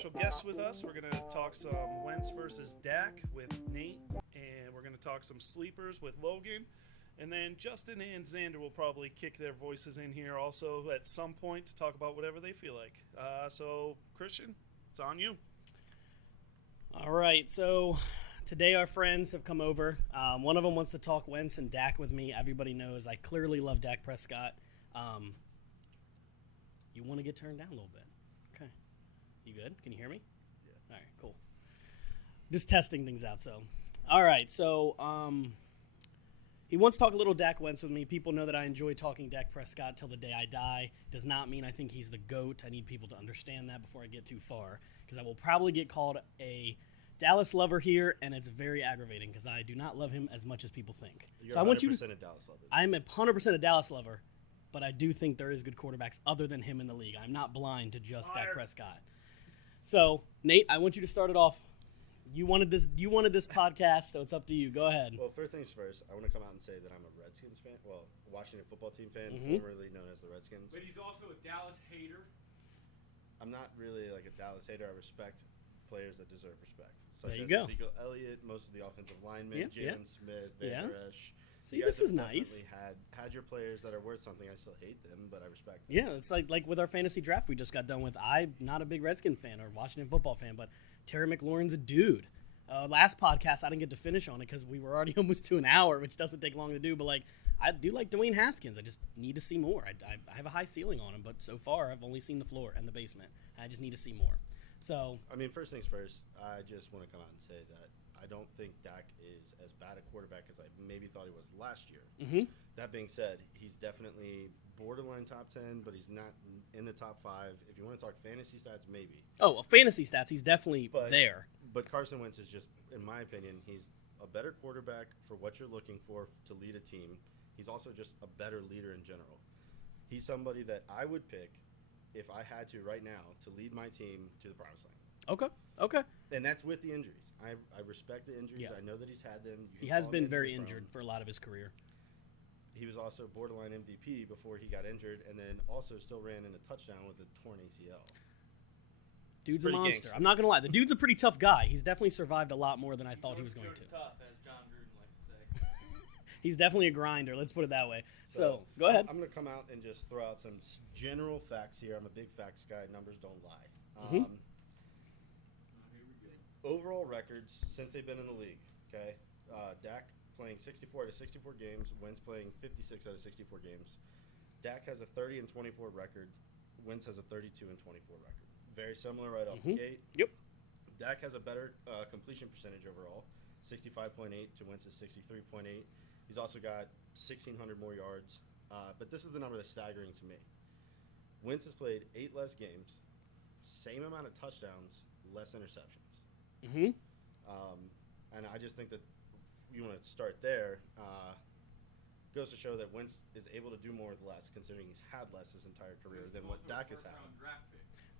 special guest with us. We're going to talk some Wentz versus Dak with Nate, and we're going to talk some sleepers with Logan. And then Justin and Xander will probably kick their voices in here also at some point to talk about whatever they feel like. So, Christian, it's on you. All right, so today our friends have come over. One of them wants to talk Wentz and Dak with me. Everybody knows I clearly love Dak Prescott. You want to get turned down a little bit. Okay. You good? Can you hear me? Yeah. All right, cool. Just testing things out, so. All right, so he wants to talk a little Dak Wentz with me. People know that I enjoy talking Dak Prescott till the day I die. Does not mean I think he's the GOAT. I need people to understand that before I get too far, because I will probably get called a Dallas lover here, and it's very aggravating because I do not love him as much as people think. You're so I want you to. a Dallas lover. I'm 100% a Dallas lover, but I do think there is good quarterbacks other than him in the league. I'm not blind to just Dak Prescott. So Nate, I want you to start it off. You wanted this podcast, so it's up to you. Go ahead. Well, first things first, I want to come out and say that I'm a Redskins fan. Well, a Washington football team fan, formerly known as the Redskins. But he's also a Dallas hater. I'm not really like a Dallas hater. I respect players that deserve respect. Such There you as go. Ezekiel Elliott, most of the offensive linemen, Jalen Smith, Van Der Esch. See, You guys this is have nice. definitely Had your players that are worth something. I still hate them, but I respect them. Yeah, it's like with our fantasy draft we just got done with. I'm not a big Redskin fan or Washington football fan, but Terry McLaurin's a dude. Last podcast I didn't get to finish on it because we were already almost to an hour, which doesn't take long to do. But like, I do like Dwayne Haskins. I just need to see more. I have a high ceiling on him, but so far I've only seen the floor and the basement. I just need to see more. So I mean, first things first, I just want to come out and say that I don't think Dak is as bad a quarterback as I maybe thought he was last year. Mm-hmm. That being said, he's definitely borderline top 10, but he's not in the top 5. If you want to talk fantasy stats, maybe. Oh, well, fantasy stats, he's definitely there. But Carson Wentz is just, in my opinion, he's a better quarterback for what you're looking for to lead a team. He's also just a better leader in general. He's somebody that I would pick if I had to right now to lead my team to the promised land. Okay. And that's with the injuries. I respect the injuries. Yeah. I know that he's had them. He has been very injured for a lot of his career. He was also borderline MVP before he got injured, and then also still ran in a touchdown with a torn ACL. Dude's a monster. I'm not going to lie. The dude's a pretty tough guy. He's definitely survived a lot more than I thought he was going to. Tough, as John Gruden likes to say. He's definitely a grinder. Let's put it that way. So go ahead. I'm going to come out and just throw out some general facts here. I'm a big facts guy. Numbers don't lie. Mm-hmm. Here we go. Overall records since they've been in the league, okay? Dak playing 64 out of 64 games. Wentz playing 56 out of 64 games. Dak has a 30 and 24 record. Wentz has a 32 and 24 record. Very similar right off the gate. Yep. Dak has a better completion percentage overall, 65.8 to Wentz's 63.8. He's also got 1,600 more yards. But this is the number that's staggering to me. Wentz has played 8 less games, same amount of touchdowns, less interceptions. Mm-hmm. And I just think that you want to start there. Goes to show that Wentz is able to do more with less, considering he's had less his entire career than what Dak has had.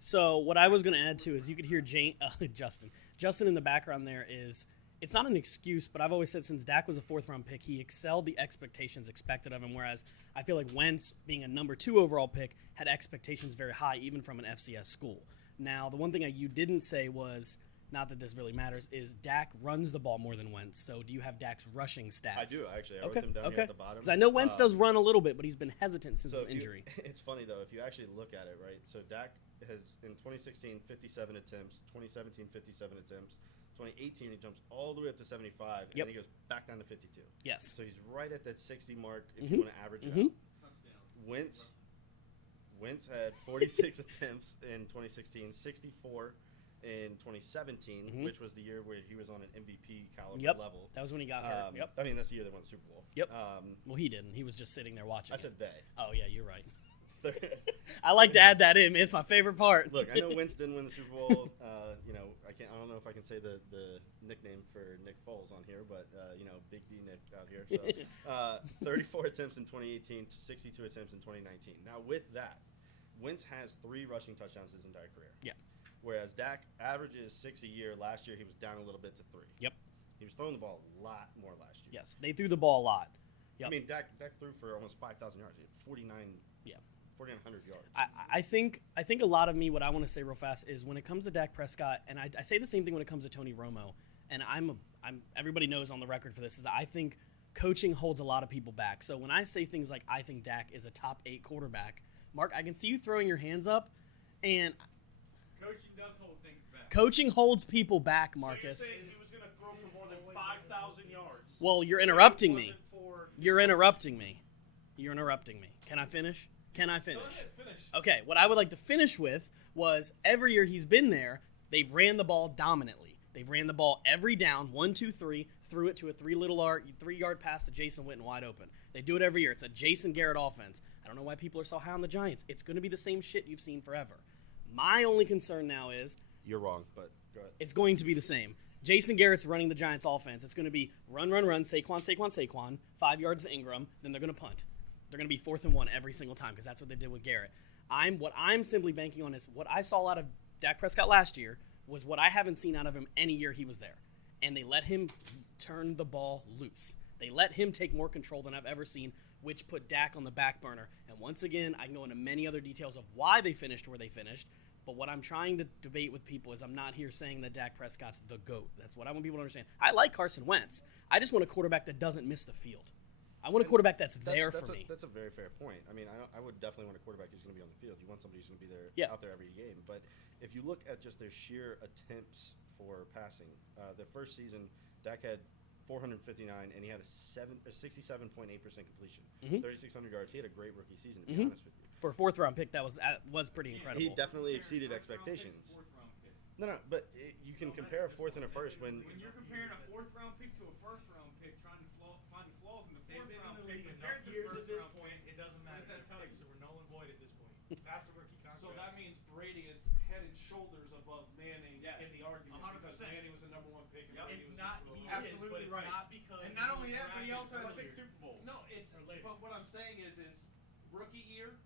So what I was going to add to is you could hear Justin in the background there is, it's not an excuse, but I've always said since Dak was a 4th-round pick, he excelled the expectations expected of him, whereas I feel like Wentz, being a number 2 overall pick, had expectations very high, even from an FCS school. Now, the one thing you didn't say was, not that this really matters, is Dak runs the ball more than Wentz. So do you have Dak's rushing stats? I do, actually. I wrote them down here at the bottom. Because I know Wentz does run a little bit, but he's been hesitant since his injury. It's funny, though, if you actually look at it, right? So Dak has, in 2016, 57 attempts, 2017, 57 attempts, 2018, he jumps all the way up to 75, and then he goes back down to 52. Yes. So he's right at that 60 mark if you want to average it out. Wentz had 46 attempts in 2016, 64 in 2017, which was the year where he was on an MVP caliber level. That was when he got hurt. I mean, that's the year they won the Super Bowl. Well, he didn't. He was just sitting there watching. I said they. Oh, yeah, you're right. I like to add that in. It's my favorite part. Look, I know Wentz didn't win the Super Bowl. I don't know if I can say the nickname for Nick Foles on here, but Big D Nick out here. So, 34 attempts in 2018 to 62 attempts in 2019. Now, with that, Wentz has 3 rushing touchdowns his entire career. Yeah. Whereas Dak averages 6 a year. Last year, he was down a little bit to 3. Yep. He was throwing the ball a lot more last year. Yes, they threw the ball a lot. Yep. I mean, Dak threw for almost 5,000 yards. He had 49 4,900 yards. I think a lot of me, what I want to say real fast is when it comes to Dak Prescott, and I say the same thing when it comes to Tony Romo, and I'm everybody knows on the record for this, is that I think coaching holds a lot of people back. So when I say things like I think Dak is a top 8 quarterback, Mark, I can see you throwing your hands up, and Coaching does hold things back. coaching holds people back, So you're Marcus. saying he was going to throw for more than 5,000 yards? Well, you're If it interrupting me. wasn't for You're interrupting me. You're interrupting me. Can I finish? Can I finish? Go ahead, finish. Okay, what I would like to finish with was every year he's been there, they've ran the ball dominantly. They've ran the ball every down, 1, 2, 3, threw it to a 3-yard pass to Jason Witten wide open. They do it every year. It's a Jason Garrett offense. I don't know why people are so high on the Giants. It's going to be the same shit you've seen forever. My only concern now is You're wrong, but go ahead. it's going to be the same. Jason Garrett's running the Giants offense. It's going to be run, Saquon, 5 yards to Ingram, then they're going to punt. They're going to be 4th and 1 every single time because that's what they did with Garrett. What I'm simply banking on is what I saw out of Dak Prescott last year was what I haven't seen out of him any year he was there. And they let him turn the ball loose. They let him take more control than I've ever seen, which put Dak on the back burner. And once again, I can go into many other details of why they finished where they finished. But what I'm trying to debate with people is I'm not here saying that Dak Prescott's the GOAT. That's what I want people to understand. I like Carson Wentz. I just want a quarterback that doesn't miss the field. I want a quarterback that's there for me. That's a very fair point. I mean, I would definitely want a quarterback who's going to be on the field. You want somebody who's going to be there, out there every game. But if you look at just their sheer attempts for passing, the first season, Dak had 459, and he had a 67.8% completion, 3,600 yards. He had a great rookie season, to be honest with you. For a 4th-round pick, that was pretty incredible. He definitely exceeded expectations. No, but you can compare a 4th and a 1st when When you're comparing a 4th-round pick to a 1st-round pick, trying to find the flaws in the They've been in 4th-round the pick league compared enough to years at this 1st-round point, pick. it doesn't matter. What does that tell Picks you? are null and void at this point. Past the rookie contract. So that means Brady is head and shoulders above Manning Yes. in the argument 100%. because Manning was the number 1 pick. And Brady It's was not. just He a- is, Absolutely but it's right. not because. And not he only was that, but he also drafted has 6 earlier. Super Bowls. No, it's Or later. but what I'm saying is rookie year,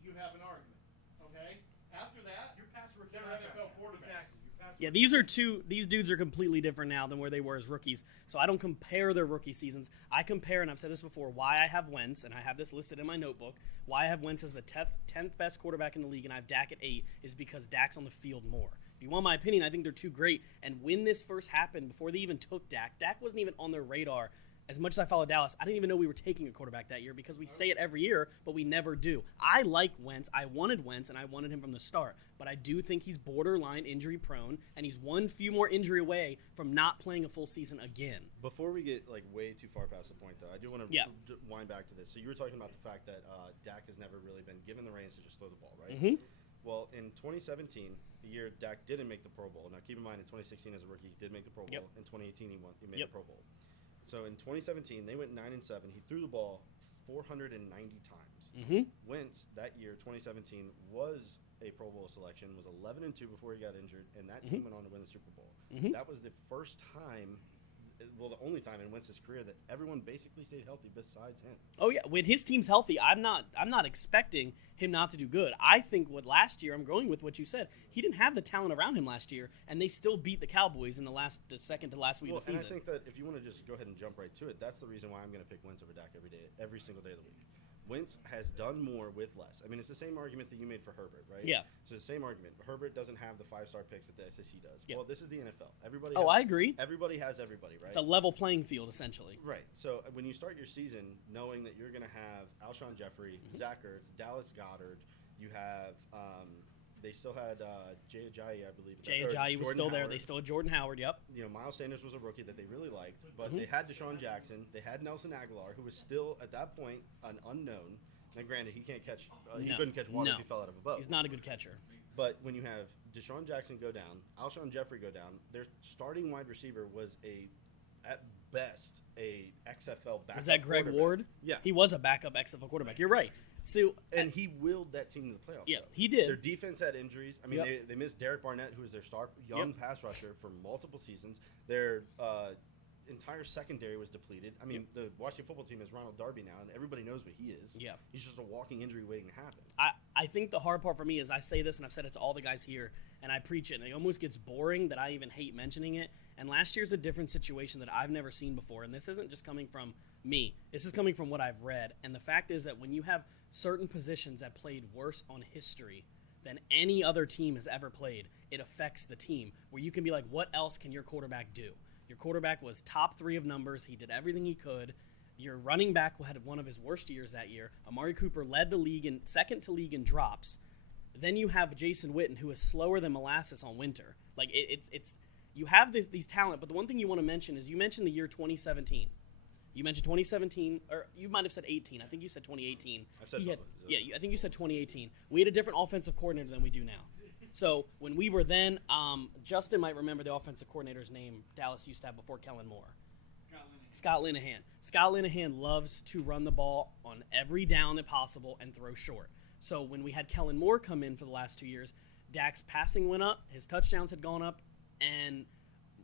you have an argument. Okay? After that, You're past rookie they're contract. NFL quarterbacks. Exactly. You're past Yeah, rookie these dudes are completely different now than where they were as rookies. So I don't compare their rookie seasons. I compare, and I've said this before, why I have Wentz, and I have this listed in my notebook, why I have Wentz as the 10th best quarterback in the league and I have Dak at 8 is because Dak's on the field more. If you want my opinion, I think they're too great. And when this first happened, before they even took Dak wasn't even on their radar. As much as I follow Dallas, I didn't even know we were taking a quarterback that year because we say it every year, but we never do. I like Wentz. I wanted Wentz, and I wanted him from the start. But I do think he's borderline injury prone, and he's one few more injury away from not playing a full season again. Before we get way too far past the point, though, I do want to wind back to this. So you were talking about the fact that Dak has never really been given the reins to just throw the ball, right? Mhm. Well, in 2017, the year Dak didn't make the Pro Bowl. Now, keep in mind, in 2016 as a rookie, he did make the Pro Bowl. Yep. In 2018, he made Yep. the Pro Bowl. So in 2017, they went 9-7. He threw the ball 490 times. Mm-hmm. Wentz that year, 2017, was a Pro Bowl selection, was 11-2 before he got injured, and that team went on to win the Super Bowl. Mhm. That was the first time, well, the only time in Wentz's career that everyone basically stayed healthy besides him. Oh yeah, when his team's healthy, I'm not expecting him not to do good. I think what last year, I'm going with what you said. He didn't have the talent around him last year, and they still beat the Cowboys in the second to last week Well, of the and season. I think that if you want to just go ahead and jump right to it, that's the reason why I'm going to pick Wentz over Dak every single day of the week. Wentz has done more with less. I mean, it's the same argument that you made for Herbert, right? Yeah. So the same argument. Herbert doesn't have the 5-star picks that the SEC does. Yeah. Well, this is the NFL. Everybody. Oh, has, I agree. Everybody has everybody, right? It's a level playing field essentially. Right. So when you start your season knowing that you're going to have Alshon Jeffrey, Zach Ertz, Dallas Goddard, you have they still had Jay Ajayi, I believe. Jay or Ajayi was Jordan still there. Howard. They still had Jordan Howard. Yep. You know, Miles Sanders was a rookie that they really liked, but they had Deshaun Jackson. They had Nelson Aguilar, who was still at that point an unknown. Now, granted, he can't catch. He No. couldn't catch water No. if he fell out of a boat. He's not a good catcher. But when you have Deshaun Jackson go down, Alshon Jeffrey go down, their starting wide receiver was at best, a XFL backup. Was that Greg quarterback. Ward? Yeah. He was a backup XFL quarterback. You're right. So And he willed that team to the playoffs. Yeah, though. he did. Their defense had injuries. I mean, Yep. they missed Derek Barnett, who was their star young pass rusher for multiple seasons. Their entire secondary was depleted. I mean, the Washington football team is Ronald Darby now, and everybody knows what he is. Yeah. He's just a walking injury waiting to happen. I think the hard part for me is I say this, and I've said it to all the guys here, and I preach it, and it almost gets boring that I even hate mentioning it. And last year's a different situation that I've never seen before, and this isn't just coming from me. This is coming from what I've read. And the fact is that when you have certain positions have played worse on history than any other team has ever played, it affects the team. Where you can be like, what else can your quarterback do? Your quarterback was top 3 of numbers. He did everything he could. Your running back had one of his worst years that year. Amari Cooper led the league in second to league in drops. Then you have Jason Witten, who is slower than molasses on winter. Like it's you have these talent, but the one thing you want to mention is you mentioned the year 2017. You mentioned 2017, or you might have said 18. I think you said 2018. I've said both. I think you said 2018. We had a different offensive coordinator than we do now. So when we were then, Justin might remember the offensive coordinator's name Dallas used to have before Kellen Moore. Scott Linehan. Scott Linehan loves to run the ball on every down that possible and throw short. So when we had Kellen Moore come in for the last 2 years, Dak's passing went up, his touchdowns had gone up, and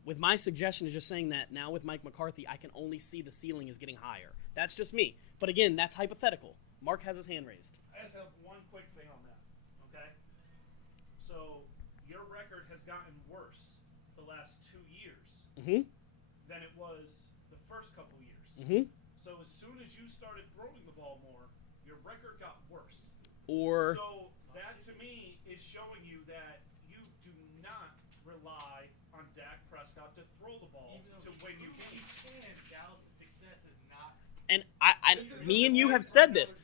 with my suggestion is just saying that now with Mike McCarthy, I can only see the ceiling is getting higher. That's just me. But again, that's hypothetical. Mark has his hand raised. I just have one quick thing on that, okay? So your record has gotten worse the last 2 years than it was the first couple years. So as soon as you started throwing the ball more, your record got worse. So that to me is showing you that you do not rely on Dak Prescott to throw the ball to win you games. Dallas' success is not. And me and you have said this.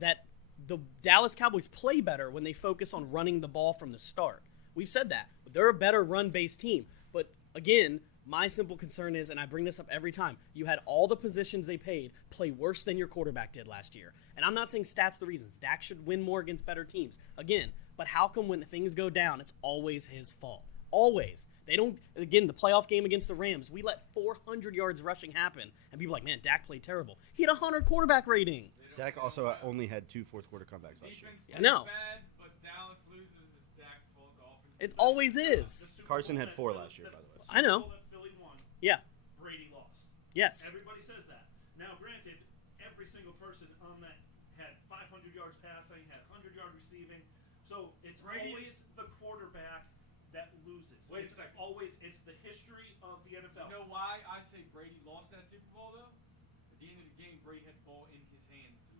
That the Dallas Cowboys play better when they focus on running the ball from the start. We've said that. They're a better run-based team. But again, my simple concern is, and I bring this up every time, you had all the positions they paid play worse than your quarterback did last year. And I'm not saying stats the reasons. Dak should win more against better teams. Again, but how come when things go down, it's always his fault? Always. They don't, again, the playoff game against the Rams, we let 400 yards rushing happen. And people are like, man, Dak played terrible. He had a 100 quarterback rating. Dak also only had 2 fourth-quarter comebacks last year. I know. Bad, but Dallas loses. It's Dak's fault. The offense. It always is. Carson had 4 last year, by the way. I know. Super Bowl that Philly won, Yeah. Brady lost. Yes. Everybody says that. Now, granted, every single person on that had 500 yards passing, had 100-yard receiving. So it's Brady- always the quarterback that loses. Wait a It's second. it's the history of the NFL. You know why I say Brady lost that Super Bowl though? At the end of the game, Brady had the ball in his hands to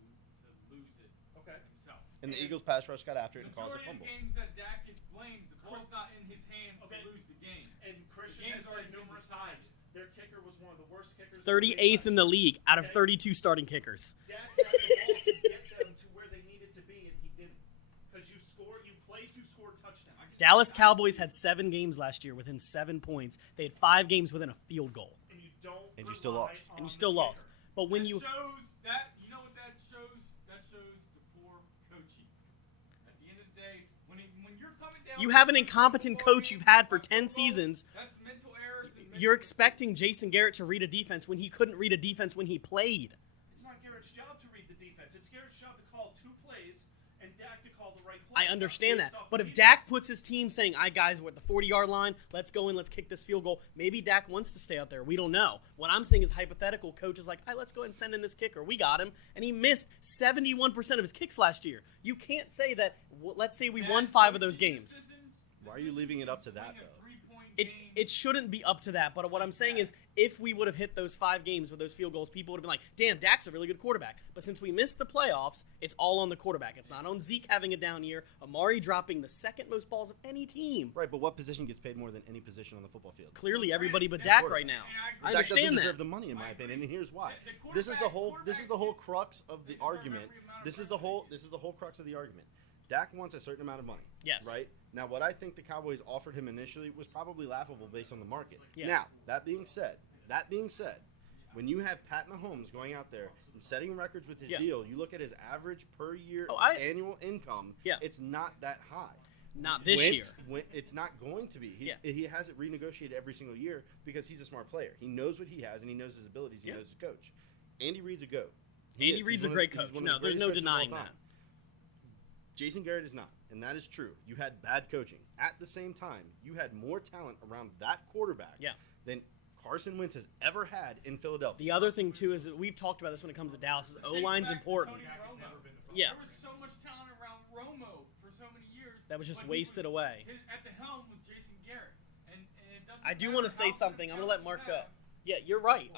lose it Okay. himself. And the Eagles pass rush got after it and caused a Majority of fumble. the games that Dak gets blamed, the ball's not in his hands Okay. to lose the game. And Christian The game's has said already been numerous decided. times their kicker was one of the worst kickers. 38th in the league out of Okay. 32 starting kickers. Dak had the ball to get them to where they needed to be, and he didn't. Because you play to score touchdowns. Dallas Cowboys had 7 games last year within 7 points. They had 5 games within a field goal. And you don't. And you still rely lost. on And you still the lost. kicker. But when That you shows that, you know what that shows? That shows the poor coaching. At the end of the day, when you're coming down, you have an incompetent coach you've had for 10 seasons, That's mental errors. And mental you're expecting Jason Garrett to read a defense when he couldn't read a defense when he played. It's not Garrett's job to read the defense. It's Garrett's job to call 2 plays and Dak to call the right play. I understand that. Based off But the if Dak defense. puts his team saying, "All right, guys, we're at the 40-yard line. Let's go in. Let's kick this field goal." Maybe Dak wants to stay out there. We don't know. What I'm saying is hypothetical. Coach is like, "All right, let's go ahead and send in this kicker. We got him." And he missed 71% of his kicks last year. You can't say that, let's say we won 5 of those games. Why are you leaving it up to that, though? It shouldn't be up to that. But what I'm saying is if we would have hit those 5 games with those field goals, people would have been like, damn, Dak's a really good quarterback. But since we missed the playoffs, it's all on the quarterback. It's not on Zeke having a down year. Amari dropping the 2nd most balls of any team. Right, but what position gets paid more than any position on the football field? Clearly everybody but Dak right now. I Dak doesn't understand deserve that. the money, in my opinion, and here's why. The This is the whole quarterbacks crux of the deserve argument. every amount of This is pressure. the whole crux of the argument. Dak wants a certain amount of money. Yes. Right? Now, what I think the Cowboys offered him initially was probably laughable based on the market. Yeah. Now, that being said, when you have Pat Mahomes going out there and setting records with his Yeah. deal, you look at his average per year Oh, annual income, Yeah. it's not that high. Not this year. It's not going to be. Yeah. He has it renegotiated every single year because he's a smart player. He knows what he has and he knows his abilities. He Yeah. knows his coach. Andy Reid's a goat. Andy Reid's a great coach. No, there's no denying that. Jason Garrett is not, and that is true. You had bad coaching. At the same time, you had more talent around that quarterback Yeah. than Carson Wentz has ever had in Philadelphia. The other thing too is that we've talked about this when it comes to Dallas. Is O-line's important. Yeah. There was so much talent around Romo for so many years. That was just but he wasted away. At the helm was Jason Garrett, and it doesn't. I do matter want to how say good something. of I'm going to let talent Mark you go. have. Yeah, you're right.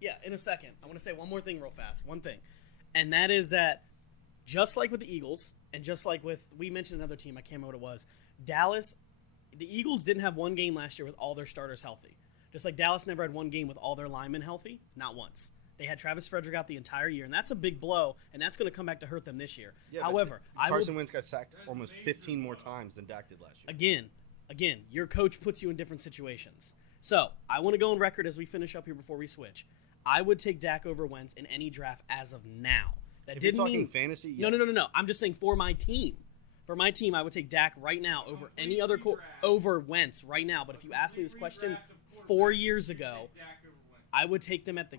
Yeah, in a second. I want to say one more thing real fast. One thing. and that is that just like with the Eagles, and just like with, we mentioned another team, I can't remember what it was, Dallas, the Eagles didn't have one game last year with all their starters healthy. Just like Dallas never had one game with all their linemen healthy, not once. They had Travis Frederick out the entire year, and that's a big blow, and that's going to come back to hurt them this year. Yeah, However, Carson Wentz got sacked almost 15 more times than Dak did last year. Again, your coach puts you in different situations. So I want to go on record as we finish up here before we switch. I would take Dak over Wentz in any draft as of now. That If didn't you're talking mean fantasy, yes. No. I'm just saying for my team. For my team, I would take Dak right now over any other over Wentz right now. But if you asked me this question 4 years ago, I would take them at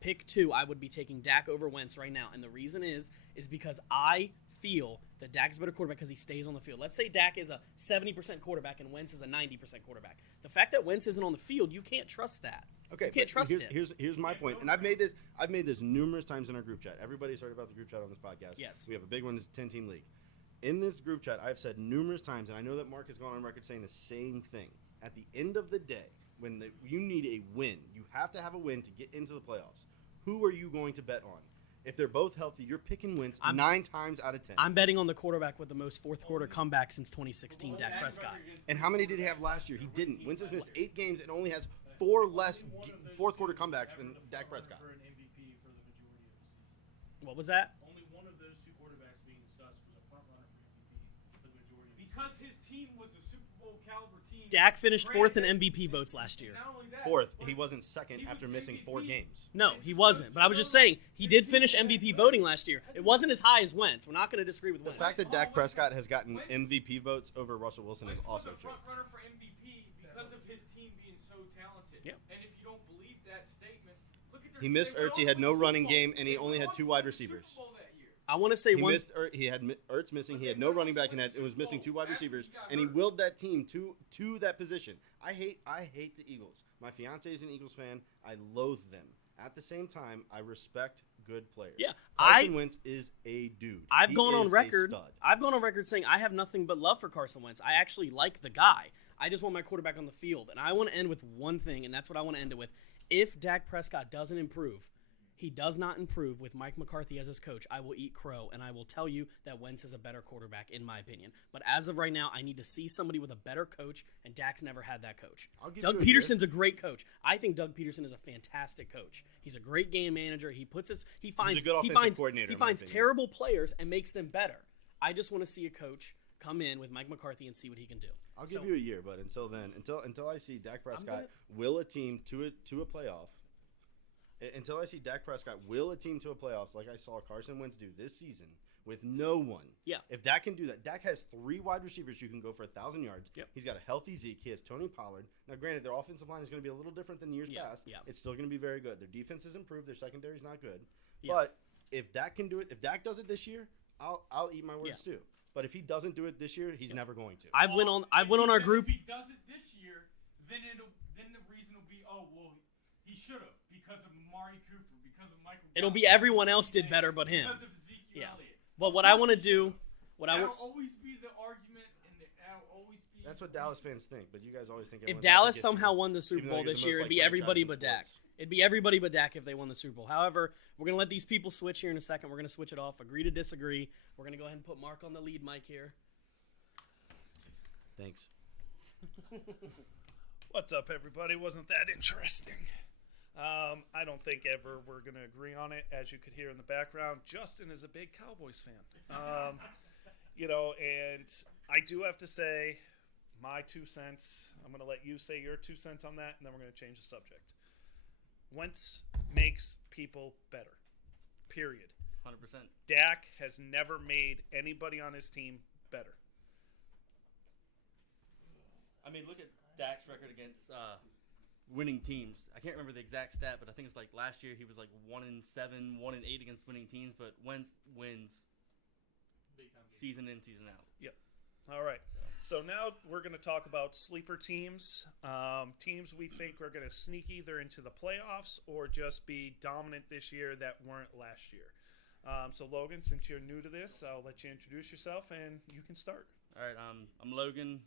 pick 2. I would be taking Dak over Wentz right now, and the reason is because I feel that Dak's a better quarterback because he stays on the field. Let's say Dak is a 70% quarterback and Wentz is a 90% quarterback. The fact that Wentz isn't on the field, you can't trust that. Okay, you can't trust him. Here's my point, and I've made this numerous times in our group chat. Everybody's heard about the group chat on this podcast. Yes. We have a big one. It's a 10-team league. In this group chat, I've said numerous times, and I know that Mark has gone on record saying the same thing. At the end of the day, when you need a win, you have to have a win to get into the playoffs. Who are you going to bet on? If they're both healthy, you're picking Wentz 9 times out of 10. I'm betting on the quarterback with the most fourth quarter comeback since 2016, Dak Prescott. And how many did he have last year? He didn't. Wentz has missed 8 games and only has 4 less fourth quarter comebacks than Dak Prescott. For an MVP for the majority of the season. What was that? Only one of those 2 quarterbacks being discussed was a front runner for MVP for the majority of the season. Because his team was a Super Bowl caliber team. Dak finished 4th in MVP votes last year. Not only that, 4th. but He wasn't second he was after missing 4 MVP. games. No, he wasn't. But I was just saying, he did finish MVP voting last year. It wasn't as high as Wentz. We're not going to disagree with The Wentz. fact that Dak Prescott has gotten MVP votes over Russell Wilson is Wentz also was a true. front runner for MVP because of his team being so talented. Yep. And if you don't believe that statement, look at their He missed they went Ertz. He on had to no the Super running Bowl. game, and he They only went had on 2 to wide win the Super receivers. Bowl that year. I want to say He one. missed. He had Ertz missing. He had no running back, and it was missing 2 wide receivers, and he willed that team to that position. I hate the Eagles. My fiance is an Eagles fan. I loathe them. At the same time, I respect good players. Yeah, Carson Wentz is a dude. I've He gone on is a record. stud. I've gone on record saying I have nothing but love for Carson Wentz. I actually like the guy. I just want my quarterback on the field, and I want to end with one thing, and that's what I want to end it with. If Dak Prescott doesn't improve, he does not improve with Mike McCarthy as his coach, I will eat crow, and I will tell you that Wentz is a better quarterback, in my opinion. But as of right now, I need to see somebody with a better coach, and Dak's never had that coach. I'll give Doug you a Peterson's a great coach. I think Doug Peterson is a fantastic coach. He's a great game manager. He finds a good offensive coordinator, he in my finds opinion. terrible players and makes them better. I just want to see a coach come in with Mike McCarthy and see what he can do. I'll give you a year, but until then, until I see Dak Prescott will a team to a playoff. Until I see Dak Prescott will a team to a playoffs like I saw Carson Wentz do this season with no one. Yeah. If Dak can do that, Dak has 3 wide receivers who can go for 1,000 yards. Yep. He's got a healthy Zeke. He has Tony Pollard. Now, granted, their offensive line is going to be a little different than years past. Yeah. It's still going to be very good. Their defense has improved. Their secondary is not good. Yeah. But if Dak can do it, if Dak does it this year, I'll eat my words too. But if he doesn't do it this year, he's never going to. I went on our group. If he does it this year, then the reason will be, oh well, he should have because of Amari Cooper, because of Michael. It'll be Gallup, everyone else did better but him. Because of Ezekiel Yeah. Elliott. But what Of I course want to he do, should've. That'll always be the argument, and that'll always be. That's what Dallas fans think, but you guys always think if everyone's out to Dallas get somehow you, won the Super even though Bowl you're this the year, most it'd be liked everybody franchise but in Dak. sports. It'd be everybody but Dak if they won the Super Bowl. However, we're going to let these people switch here in a second. We're going to switch it off. Agree to disagree. We're going to go ahead and put Mark on the lead mic here. Thanks. What's up, everybody? Wasn't that interesting? I don't think ever we're going to agree on it. As you could hear in the background, Justin is a big Cowboys fan. And I do have to say my 2 cents. I'm going to let you say your 2 cents on that, and then we're going to change the subject. Wentz makes people better. Period. 100%. Dak has never made anybody on his team better. I mean, look at Dak's record against winning teams. I can't remember the exact stat, but I think it's like last year he was like 1-7, 1-8 against winning teams. But Wentz wins season in, season out. Yep. All right. So now we're going to talk about sleeper teams. Teams we think are going to sneak either into the playoffs or just be dominant this year that weren't last year. So Logan, since you're new to this, I'll let you introduce yourself and you can start. All right, I'm Logan,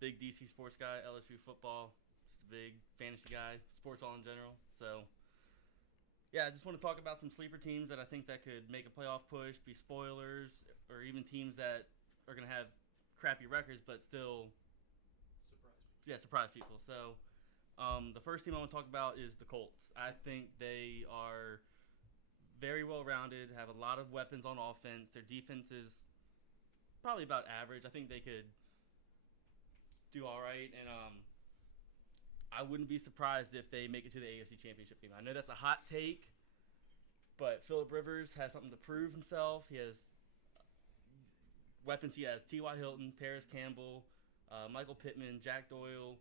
big DC sports guy, LSU football, just a big fantasy guy, sports all in general. So, Yeah, I just want to talk about some sleeper teams that I think that could make a playoff push, be spoilers, or even teams that are going to have crappy records but still surprise people. So the first team I want to talk about is the Colts. I think they are very well-rounded, have a lot of weapons on offense. Their defense is probably about average. I think they could do all right, and I wouldn't be surprised if they make it to the AFC Championship game. I know that's a hot take, but Phillip Rivers has something to prove himself. He has weapons. He has T.Y. Hilton, Paris Campbell, Michael Pittman, Jack Doyle,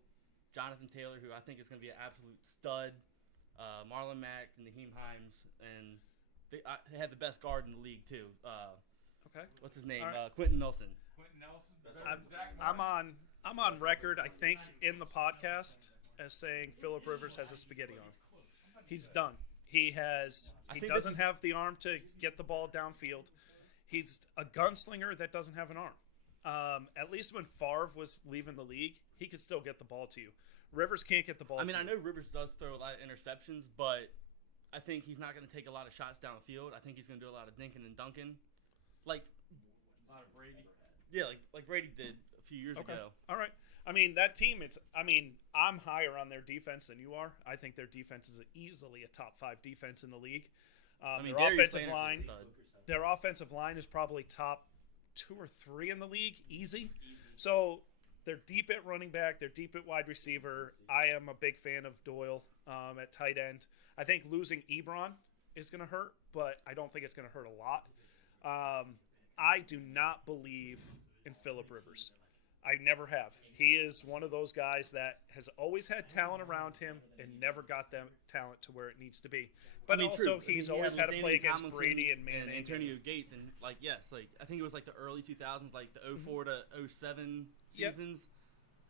Jonathan Taylor, who I think is going to be an absolute stud, Marlon Mack, and Naheem Hines, and they had the best guard in the league too. Okay. What's his name? Right. Quentin Nelson. Quentin Nelson. I'm on record, I think, in the podcast as saying Phillip Rivers has a spaghetti arm. He's done. He doesn't have the arm to get the ball downfield. He's a gunslinger that doesn't have an arm. At least when Favre was leaving the league, he could still get the ball to you. Rivers can't get the ball to you. I know Rivers does throw a lot of interceptions, but I think he's not going to take a lot of shots downfield. I think he's going to do a lot of dinking and dunking. Like A lot of Brady. Yeah, like Brady did a few years ago. All right. I mean, that team, I'm higher on their defense than you are. I think their defense is easily a top 5 defense in the league. Their offensive line is probably top 2 or 3 in the league, easy. So they're deep at running back. They're deep at wide receiver. I am a big fan of Doyle at tight end. I think losing Ebron is going to hurt, but I don't think it's going to hurt a lot. I do not believe in Phillip Rivers. I never have. He is one of those guys that has always had talent around him and never got them talent to where it needs to be. But he's always had to play against Brady and Manning. And Antonio Gates. And, I think it was like the early 2000s, like the 04 to 07 seasons,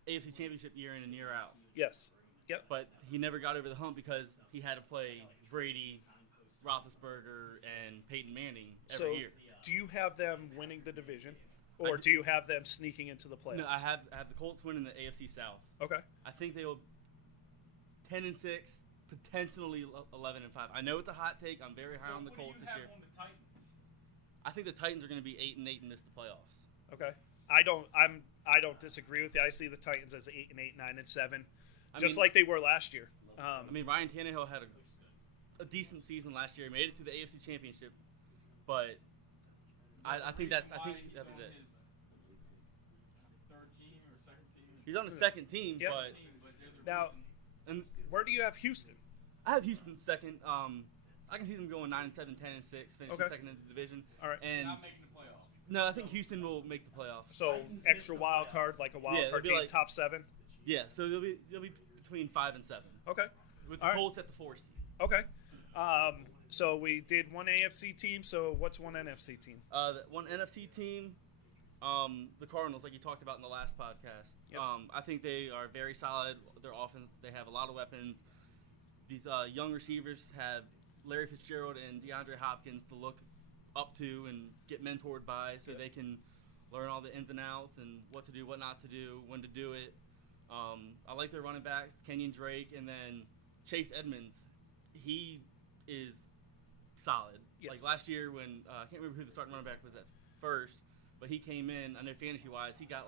AFC Championship year in and year out. Yes. Yep. But he never got over the hump because he had to play Brady, Roethlisberger, and Peyton Manning every year. Do you have them winning the division? Or do you have them sneaking into the playoffs? No, I have the Colts winning the AFC South. Okay. I think they will 10-6, potentially 11-5. I know it's a hot take. I'm very high on the Colts this year. On the Titans? I think the Titans are going to be 8-8 and miss the playoffs. Okay. I don't disagree with you. I see the Titans as 8-8, 9-7, like they were last year. Ryan Tannehill had a decent season last year. He made it to the AFC Championship, but I think that was it. His third team or second team? He's on the second team, Yep. but Now, and where do you have Houston? I have Houston second. I can see them going 9-7, 10-6, finishing second in the division. All right. And Not making the playoffs. no, I think Houston will make the playoffs. So extra wild card, like a wild card they'll be team, top 7. Yeah, so they'll be between 5 and 7. Okay. With the Colts at the 4 seed. Okay. So we did one AFC team. So what's one NFC team? One NFC team, the Cardinals, like you talked about in the last podcast. Yep. I think they are very solid. Their offense, they have a lot of weapons. These young receivers have Larry Fitzgerald and DeAndre Hopkins to look up to and get mentored by, so they can learn all the ins and outs and what to do, what not to do, when to do it. I like their running backs, Kenyon Drake, and then Chase Edmonds. He is solid. Yes. Like last year when I can't remember who the starting running back was at first, but he came in. I know fantasy wise, he got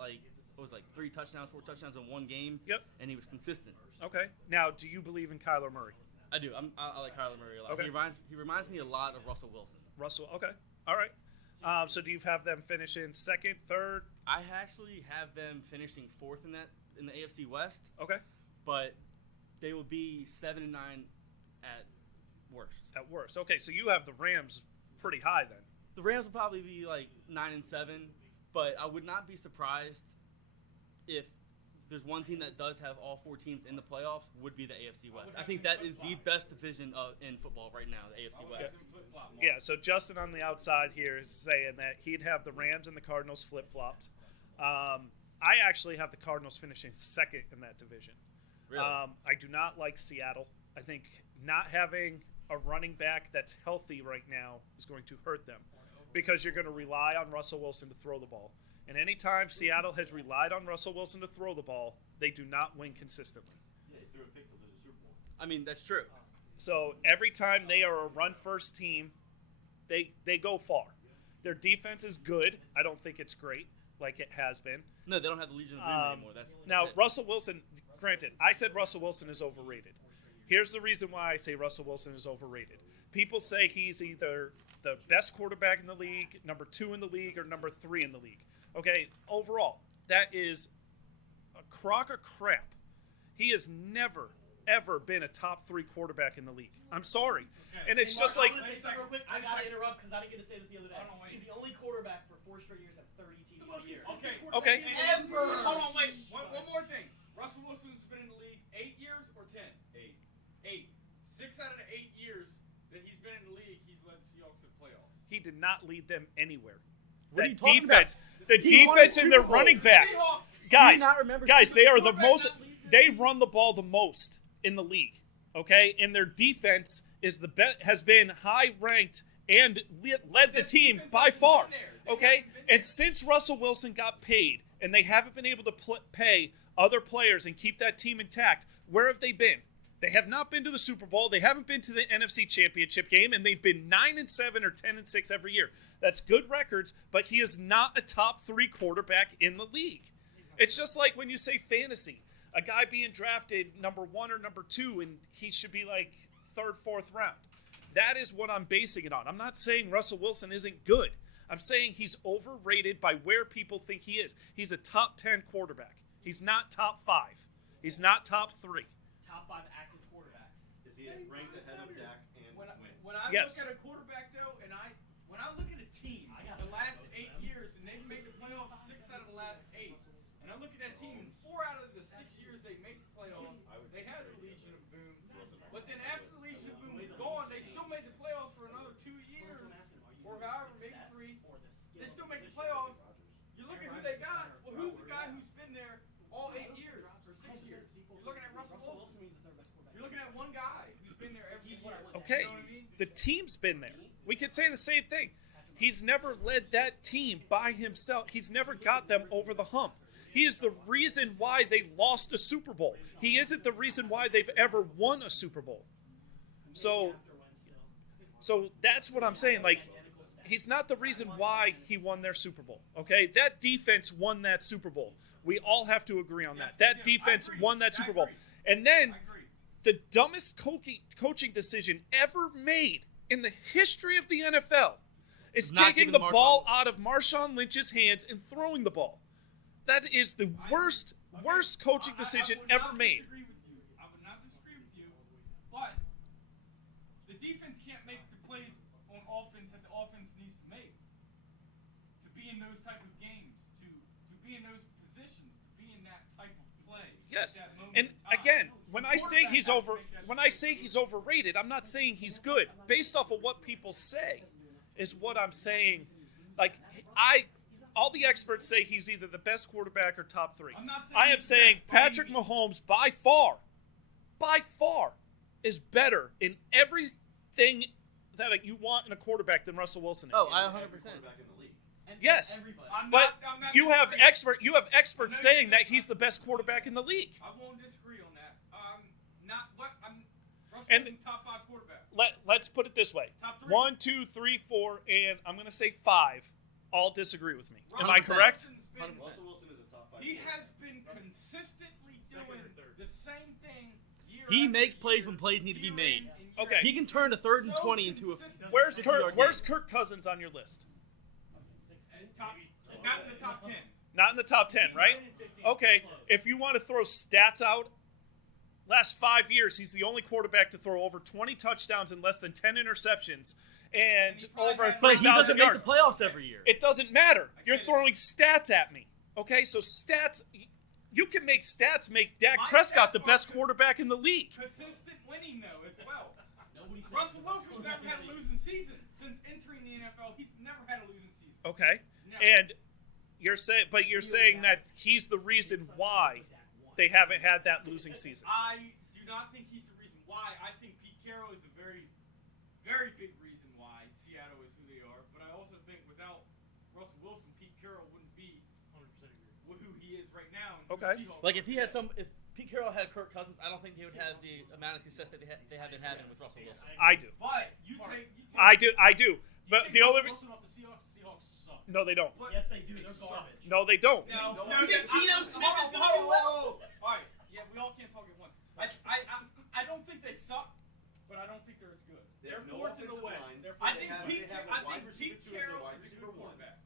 3 touchdowns, 4 touchdowns in one game. Yep. And he was consistent. Okay. Now, do you believe in Kyler Murray? I do. I like Kyler Murray a lot. Okay. He reminds me a lot of Russell Wilson. Russell. Okay. All right. So do you have them finish in second, third? I actually have them finishing 4th in the AFC West. Okay. But they will be 7-9 at worst. At worst. Okay. So you have the Rams pretty high then. The Rams will probably be 9-7, but I would not be surprised if there's one team that does have all 4 teams in the playoffs would be the AFC West. I think that is the best division in football right now, the AFC West. Yeah, so Justin on the outside here is saying that he'd have the Rams and the Cardinals flip-flopped. I actually have the Cardinals finishing second in that division. Really? I do not like Seattle. I think not having a running back that's healthy right now is going to hurt them because you're going to rely on Russell Wilson to throw the ball. And anytime Seattle has relied on Russell Wilson to throw the ball, they do not win consistently. I mean, that's true. So every time they are a run-first team, they go far. Their defense is good. I don't think it's great like it has been. No, they don't have the Legion of Boom anymore. That's Now, it. Russell Wilson, granted, I said Russell Wilson is overrated. Here's the reason why I say Russell Wilson is overrated. People say he's either the best quarterback in the league, number 2 in the league, or number 3 in the league. Okay, overall, that is a crock of crap. He has never, ever been a top 3 quarterback in the league. I'm sorry. And it's just like... I'm going to say something real quick. I got to interrupt because I didn't get to say this the other day. Hold on, wait. He's the only quarterback for 4 straight years at 30 TDs a year. Okay. Ever. Hold on, wait. One more thing. Russell Wilson's been in the league 8 years or 10? 8. 6 out of the 8 years that he's been in the league, he's led the Seahawks to the playoffs. He did not lead them anywhere. What are That you talking defense, about? the He won a defense and their Super Bowl. running backs. Seahawks. Guys, Do you not remember guys, Super they Bowl are the quarterback most. not leading them? They run the ball the most in the league. Okay, and their defense is the has been high ranked and led the That team defense by hasn't far. been there. They Okay, haven't been there. and since Russell Wilson got paid, and they haven't been able to pay other players and keep that team intact, where have they been? They have not been to the Super Bowl. They haven't been to the NFC Championship game, and they've been 9-7 or 10-6 every year. That's good records, but he is not a top 3 quarterback in the league. It's just like when you say fantasy, a guy being drafted number 1 or number 2, and he should be like 3rd, 4th round. That is what I'm basing it on. I'm not saying Russell Wilson isn't good. I'm saying he's overrated by where people think he is. He's a top 10 quarterback. He's not top 5. He's not top 3. Top 5 active quarterbacks. Is he ranked ahead of Dak and Wentz? When I Yes. look at a quarterback, though, and when I look at a team the last 8 years, and they've made the playoffs 6 out of the last 8, and I look at that team, and 4 out of the 6 years they made the playoffs, they had the Legion of Boom. But then after the Legion of Boom was gone, they still made the playoffs for another 2 years, or however, maybe 3. They still make the playoffs. You look at who they got. Well, who's the guy who's been there all 8 years or 6 years? You're looking at Russell Wilson. You're looking at one guy who's been there every year. Okay, You know what I mean? the team's been there. We could say the same thing. He's never led that team by himself. He's never got them over the hump. He is the reason why they lost a Super Bowl. He isn't the reason why they've ever won a Super Bowl. So that's what I'm saying. Like, he's not the reason why he won their Super Bowl. Okay, that defense won that Super Bowl. We all have to agree on that. That defense won that Super Bowl. And then I agree. the dumbest coaching decision ever made in the history of the NFL is Not taking giving the Marshawn ball Lynch. out of Marshawn Lynch's hands and throwing the ball. That is the worst coaching decision I would ever not made. disagree with you. I would not disagree with you, but the defense can't make the plays on offense that the offense needs to make to be in those type of games, to be in those positions, to be in that type of play. Yes, at that moment and in time. again, when I say Quarterback he's has to over, make that when I decision. say he's overrated, I'm not saying he's good. Based off of what people say, is what I'm saying. Like all the experts say he's either the best quarterback or top 3. I'm not saying I am he's saying best by any Patrick means. Mahomes by far, is better in everything that you want in a quarterback than Russell Wilson is. Oh, I 100%. Quarterback in the league. Yes. I'm But I'm not you have disagreeing. experts saying that he's the best quarterback in the league. I won't disagree on that. Not what I'm. Russell And- Wilson, top 5 quarterback. Let's put it this way: Top 3. 1, 2, 3, 4, and I'm gonna say 5. All disagree with me. Am I 100%. correct? Wilson's been- 100%. Russell Wilson is a top 5. He has been consistently doing the same thing year He after makes plays year, when plays need to be year made. in and year Okay. out. He can turn a 3rd and So 20 into a consistent. Where's 50-yard Where's game. Kirk Cousins on your list? Not in the top 10. Not in the top 10, right? Okay. If you want to throw stats out, last 5 years, he's the only quarterback to throw over 20 touchdowns and less than 10 interceptions and he probably over had- But he 3,000 doesn't make yards. the playoffs every year. It doesn't matter. I You're get it. throwing stats at me. Okay, so stats. You can make stats make Dak My Prescott the stats best are- quarterback in the league. Consistent winning, though, as well. Nobody says Russell he's the best Wilson's never quarterback had a in the league. losing season. Since entering the NFL, he's never had a losing season. Okay, Never. and you're saying that he's the reason why they haven't had that losing season. I do not think he's the reason why. I think Pete Carroll is a very, very big reason why Seattle is who they are. But I also think without Russell Wilson, Pete Carroll wouldn't be 100% agree. who he is right now. And Okay. who the Seahawks Like are if he had today. if Pete Carroll had Kirk Cousins, I don't think they would have the amount of success that they have been having with Russell Wilson. I do. But you take I do. But the only Wilson off the Seahawks. Seahawks suck. no, they don't. But, Yes, they do. They're garbage. No, they don't. No, you think Geno Smith is gonna be All right, yeah, we all can't talk at once. I don't think they suck, but I don't think they're as good. They're No fourth in the offensive West. line. They're I fourth think in the Pete- West. have I a wide think receiver Pete two as their Carroll wide is a receiver good one. quarterback.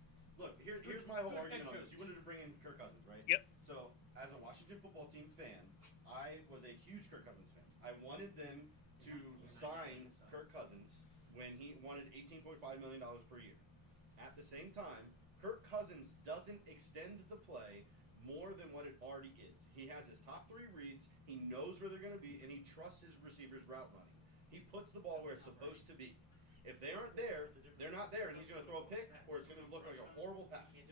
Look, here's my whole Good argument on head this. You wanted to bring in Kirk Cousins, right? Yep. So, as a Washington football team fan, I was a huge Kirk Cousins fan. I wanted them to sign Kirk Cousins when he wanted $18.5 million per year. At the same time, Kirk Cousins doesn't extend the play more than what it already is. He has his top 3 reads, he knows where they're going to be, and he trusts his receivers' route running. He puts the ball where it's supposed to be. If they aren't there, they're not there, and he's going to throw a pick, or it's going to look like a horrible pass due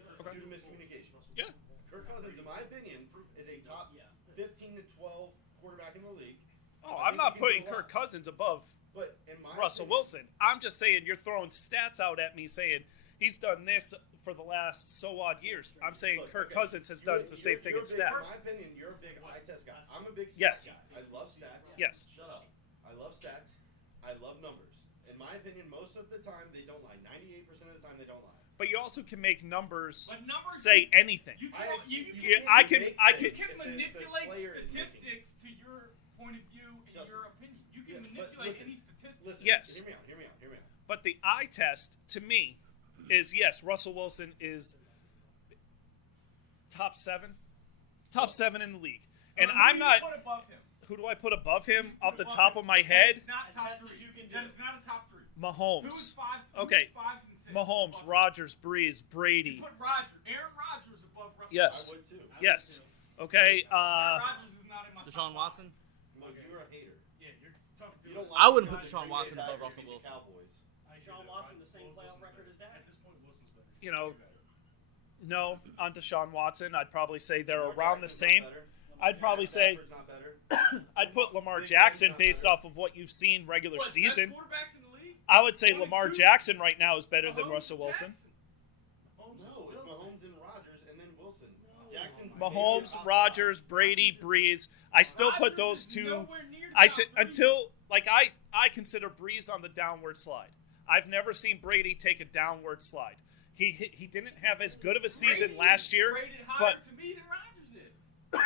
to miscommunication. Yeah. Kirk Cousins, in my opinion, is a top 15 to 12 quarterback in the league. Oh, I I'm think not he can putting do a lot. Kirk Cousins above But in my Russell opinion, Wilson. I'm just saying you're throwing stats out at me saying he's done this for the last so odd years. I'm saying Look, Kirk okay, Cousins has done the same thing in you're big- stats. In my opinion, you're a big eye test guy. I'm a big Yes. stat guy. I love stats. Yes. Shut up. I love stats. I love numbers. In my opinion, most of the time they don't lie. 98% of the time they don't lie. But you also can make numbers But numbers say anything. You I- can, you, you you Yeah, can, I can- make I things you can- if can the manipulate player is making. statistics to your point of view and Justin. your opinion. You can Yes, but manipulate listen, any statistics. Listen, Yes. hear me out. Hear me out. Hear me out. But the eye test to me is yes, Russell Wilson is top 7 in the league. And Who I'm do you not. put above him? Who do I put above him off the Above top him. of my That head? is not top As best 3. as you can That do. is not a top 3. Who is Mahomes. 5? Okay. Who is 5 and 6? Mahomes, above him? Rogers, Breeze, Brady. You put Aaron Rodgers above Russell. Yes. I would too. Yes. Okay. Aaron Rodgers is not in my Deshaun top Watson? Look, you're a hater. Yeah, you're talking to You don't I like wouldn't the put guys Deshaun that Watson beat above the Russell Wilson. Cowboys. Deshaun Watson, the same playoff record as Dak. At this point, Wilson's better. You know, no, on Deshaun Watson, I'd probably say they're Lamar around the Jackson's same. not better. I'd probably say Stafford's not better. I'd put Lamar Big Jackson Ben's not based better. off of what you've seen regular What, season. best quarterbacks in the league? I would say 22? Lamar Jackson right now is better than Mahomes, Russell Wilson. Jackson. No, it's Mahomes and Rodgers and then Wilson. Jackson's Mahomes, top Rodgers, Brady, Breeze. I still put Rodgers those is two. nowhere near I top said 3. until like I consider Breeze on the downward slide. I've never seen Brady take a downward slide. He didn't have as good of a season Brady last year, is rated higher but to me than Rodgers is.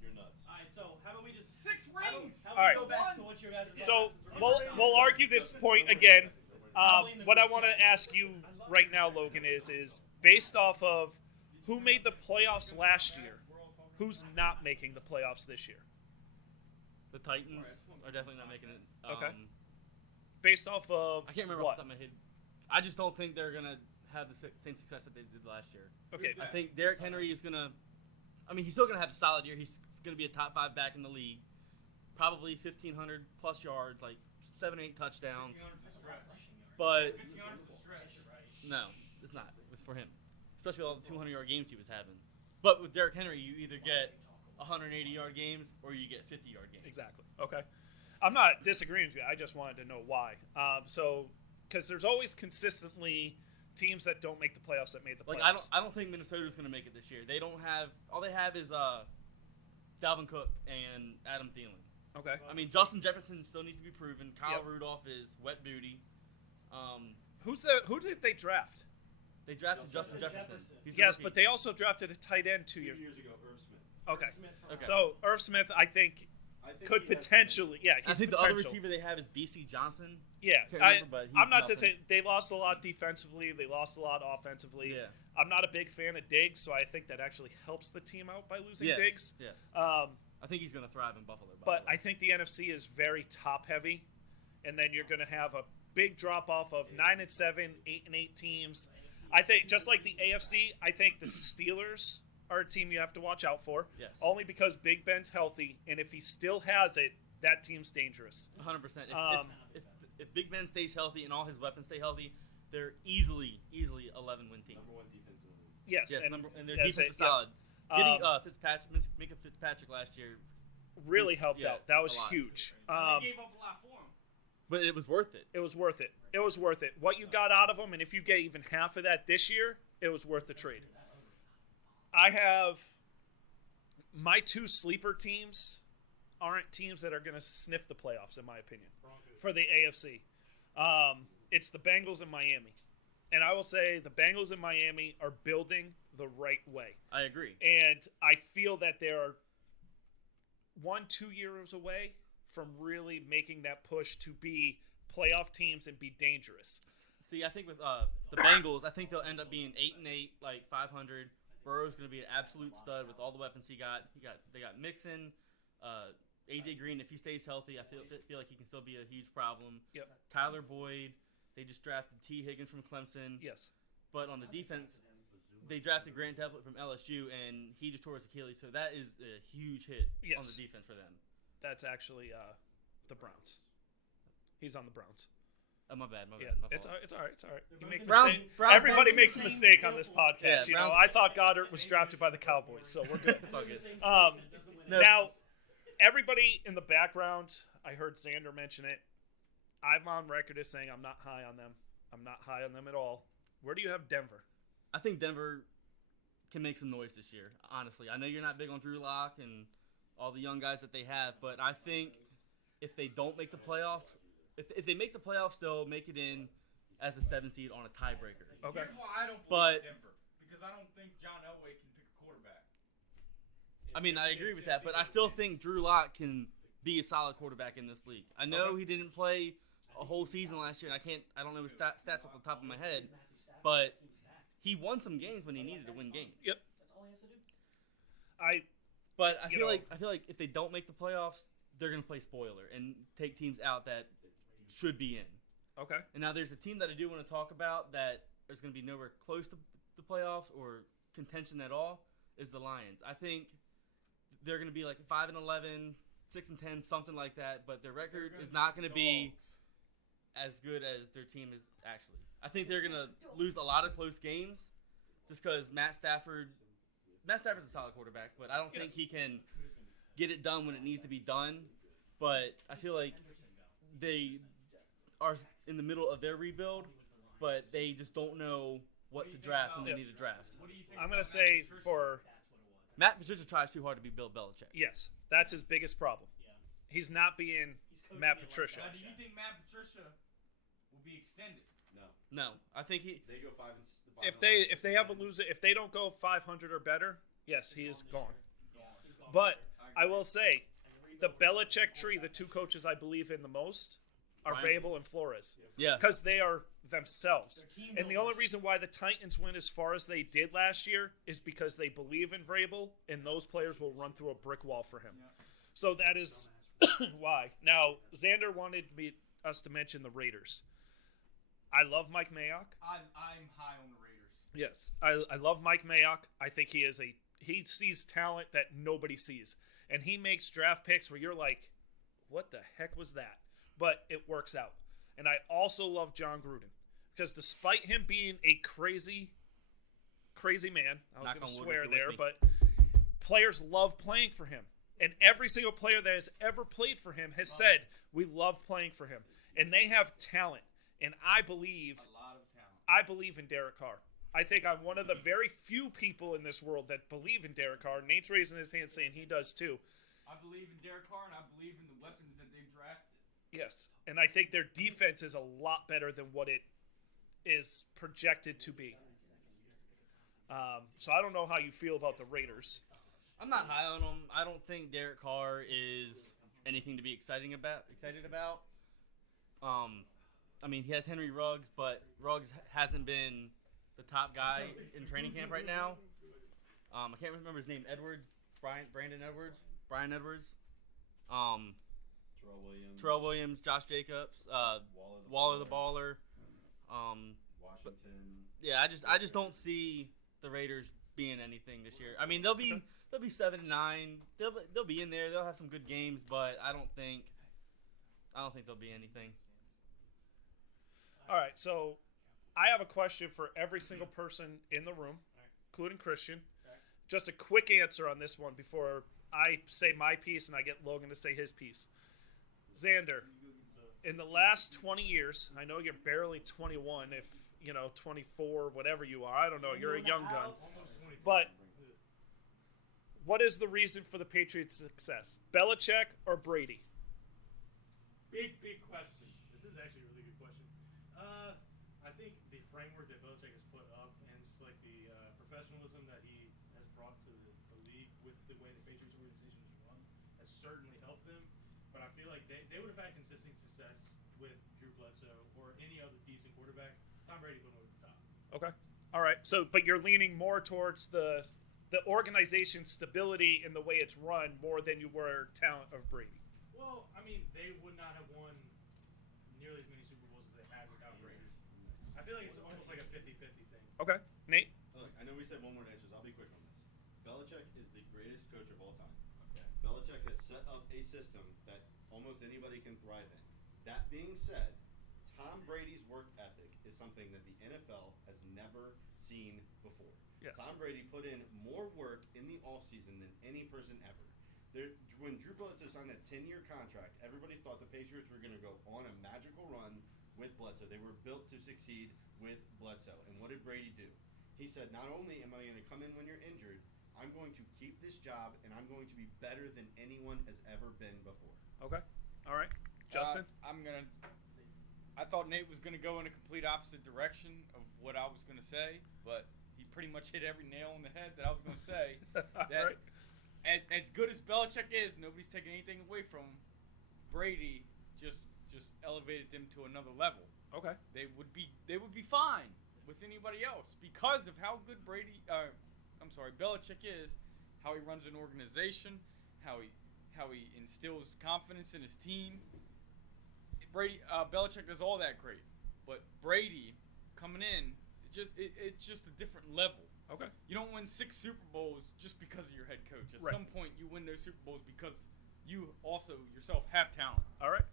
You're nuts. All right, so how about we just 6 rings. how All right. about we go back to what you guys were so discussing? we'll argue this point again. What I want to ask you right now, Logan, is based off of who made the playoffs last year, who's not making the playoffs this year, The Titans are definitely not making it. Okay. based off of I can't remember what? off the top of my head. I just don't think they're gonna have the same success that they did last year. Okay, I think Derrick Henry is gonna. I mean, he's still gonna have a solid year. He's gonna be a top 5 back in the league. Probably 1,500 plus yards, like 7-8 touchdowns. 1,500 is a stretch. But 1,500 is a stretch. no, it's not. It's for him, especially with all the 200-yard games he was having. But with Derrick Henry, you either get 180-yard games or you get 50-yard games. Exactly. Okay. I'm not disagreeing with you. I just wanted to know why. Because there's always consistently teams that don't make the playoffs that made the Like playoffs. I don't think Minnesota's gonna make it this year. They don't have all they have is Dalvin Cook and Adam Thielen. Okay. I mean, Justin Jefferson still needs to be proven. Kyle Yep. Rudolph is wet booty. Who did they draft? They drafted Justin Justin Jefferson. Jefferson. He's a Yes, rookie. but they also drafted a tight end 2 2 years. years ago, Irv Smith. Okay. Smith from- Okay. So Irv Smith, I think, I think could he has- potentially, yeah, I he's think the other potential. receiver they have is BC Johnson. Yeah, Can't remember, but he's I'm not to nothing. say they lost a lot defensively. They lost a lot offensively. Yeah. I'm not a big fan of Diggs, so I think that actually helps the team out by losing Yes. Diggs. Yes. Um, I think he's gonna thrive in Buffalo. by but the way. I think the NFC is very top heavy, and then you're going to have a big drop off of 9-7, 8-8 teams. I think just like the AFC, I think the Steelers are a team you have to watch out for. Yes. Only because Big Ben's healthy, and if he still has it, that team's dangerous. 100%. If Big Ben stays healthy and all his weapons stay healthy, they're easily 11-win team. Number 1 defense in the league. Yes, Yes, and their yes, defense is yeah. solid. Getting Um, Minka Fitzpatrick last year, really helped Yeah, out. That was a lot. huge. And they gave up a lot for him. but it was worth it. It was worth it. It was worth it. What you got out of him, and if you get even half of that this year, it was worth the trade. I have my two sleeper teams aren't teams that are going to sniff the playoffs, in my opinion, for the AFC. It's the Bengals and Miami. And I will say the Bengals and Miami are building the right way. I agree. And I feel that they're 1-2 years away from really making that push to be playoff teams and be dangerous. See, I think with the Bengals, I think they'll end up being 8-8, like 500. Burrow's going to be an absolute stud with all the weapons he got. They got Mixon, AJ Green. If he stays healthy, I feel like he can still be a huge problem. Yep. Tyler Boyd. They just drafted T. Higgins from Clemson. Yes. But on the defense, they drafted Grant Delpit from LSU, and he just tore his Achilles. So that is a huge hit on the defense for them. That's actually the Browns. He's on the Browns. Oh, my bad. My It's fault. all right. You make Browns- mistake. Browns- Everybody makes a mistake on this podcast. Yeah, I thought Goddard was drafted by the Cowboys, so we're good. It's all good. No. Now, everybody in the background, I heard Xander mention it. I'm on record as saying I'm not high on them. I'm not high on them at all. Where do you have Denver? I think Denver can make some noise this year, honestly. I know you're not big on Drew Lock and all the young guys that they have, but I think if they don't make the playoffs, if they make the playoffs, they'll make it in as a 7 seed on a tiebreaker. Okay. Here's why I don't But- believe Denver. Because I don't think John Elway can pick a quarterback. I mean, I agree with that, but I still think Drew Lock can be a solid quarterback in this league. I know he didn't play a whole season last year, and I don't know his stats off the top of my head, but he won some games when he needed to win games. Yep. But I You feel know- like if they don't make the playoffs, they're gonna play spoiler and take teams out that should be in. Okay. And now there's a team that I do want to talk about that is going to be nowhere close to the playoffs or contention at all is the Lions. I think they're going to be like 5-11, 6-10, something like that. But their record is not going to be as good as their team is actually. I think they're going to lose a lot of close games just because Matt Stafford's a solid quarterback, but I don't think he can get it done when it needs to be done. But I feel like they are in the middle of their rebuild, but they just don't know what to draft when they need to draft. What do you think I'm going to about say Matt Patricia? for Matt Patricia tries too hard to be Bill Belichick. yes, that's his biggest problem. He's not being Matt Patricia. Now, do you think Matt Patricia will be extended? No, I think he. They go 5 and If they have a loser, if they don't go 500 or better, yes, he is gone. But I will say, the Belichick tree, the two coaches I believe in the most are Ryan. Vrabel and Flores. Yeah. Because they are themselves. And the only reason why the Titans went as far as they did last year is because they believe in Vrabel, and those players will run through a brick wall for him. So that is why. Now, Xander wanted us to mention the Raiders. I love Mike Mayock. I'm high on the Raiders. Yes, I love Mike Mayock. I think he sees talent that nobody sees, and he makes draft picks where you're like, what the heck was that? But it works out. And I also love John Gruden because despite him being a crazy man, I was Knock going on to wood swear if you're there, with me. but players love playing for him, and every single player that has ever played for him has said we love playing for him, and they have talent, and I believe. A lot of talent. I believe in Derek Carr. I think I'm one of the very few people in this world that believe in Derek Carr. Nate's raising his hand saying he does too. I believe in Derek Carr, and I believe in the weapons that they've drafted. Yes. And I think their defense is a lot better than what it is projected to be. So I don't know how you feel about the Raiders. I'm not high on him. I don't think Derek Carr is anything to be excited about. I mean, he has Henry Ruggs, but Ruggs hasn't been the top guy in training camp right now. I can't remember his name. Brian Edwards. Terrell Williams, Josh Jacobs, Waller the Baller. Washington. Yeah, I just don't see the Raiders being anything this year. I mean, they'll be 7-9. They'll be in there. They'll have some good games, but I don't think they'll be anything. All right, so I have a question for every single person in the room, including Christian. Just a quick answer on this one before I say my piece and I get Logan to say his piece. Xander, in the last 20 years, I know you're barely 21, if 24, whatever you are. I don't know. You're a young gun. But what is the reason for the Patriots' success? Belichick or Brady? Big question. This is actually a really good question. I think the framework that Belichick has put up and just like the professionalism that he has brought to the league with the way the Patriots organization is run has certainly helped them. But I feel like they would have had consistent success with Drew Bledsoe or any other decent quarterback. Tom Brady put him over the top. Okay. All right. So, but you're leaning more towards the organization's stability in the way it's run more than you were talent of Brady. Well, I mean, they would not have won nearly as many Super Bowls as they had without Brady. I feel like it's almost like a 50-50 thing. Okay. Nate? Look, I know we said one more answer, so I'll be quick on this. Belichick is the greatest coach of all time. Okay. Belichick has set up a system that almost anybody can thrive in. That being said, Tom Brady's work ethic is something that the NFL has never seen before. Yes. Tom Brady put in more work in the offseason than any person ever. When Drew Bledsoe signed that 10-year contract, everybody thought the Patriots were going to go on a magical run with Bledsoe. They were built to succeed with Bledsoe. And what did Brady do? He said, not only am I going to come in when you're injured, I'm going to keep this job, and I'm going to be better than anyone has ever been before. Okay. All right. Justin? I thought Nate was gonna go in a complete opposite direction of what I was gonna say, but he pretty much hit every nail on the head that I was gonna say. That Right. as good as Belichick is, nobody's taking anything away from him. Brady just elevated them to another level. Okay. They would be fine with anybody else because of how good Belichick is, how he runs an organization, how he instills confidence in his team. Belichick does all that great, but Brady coming in, it's just a different level. Okay. You don't win 6 Super Bowls just because of your head coach. At Right. some point, you win those Super Bowls because you also yourself have talent. All right.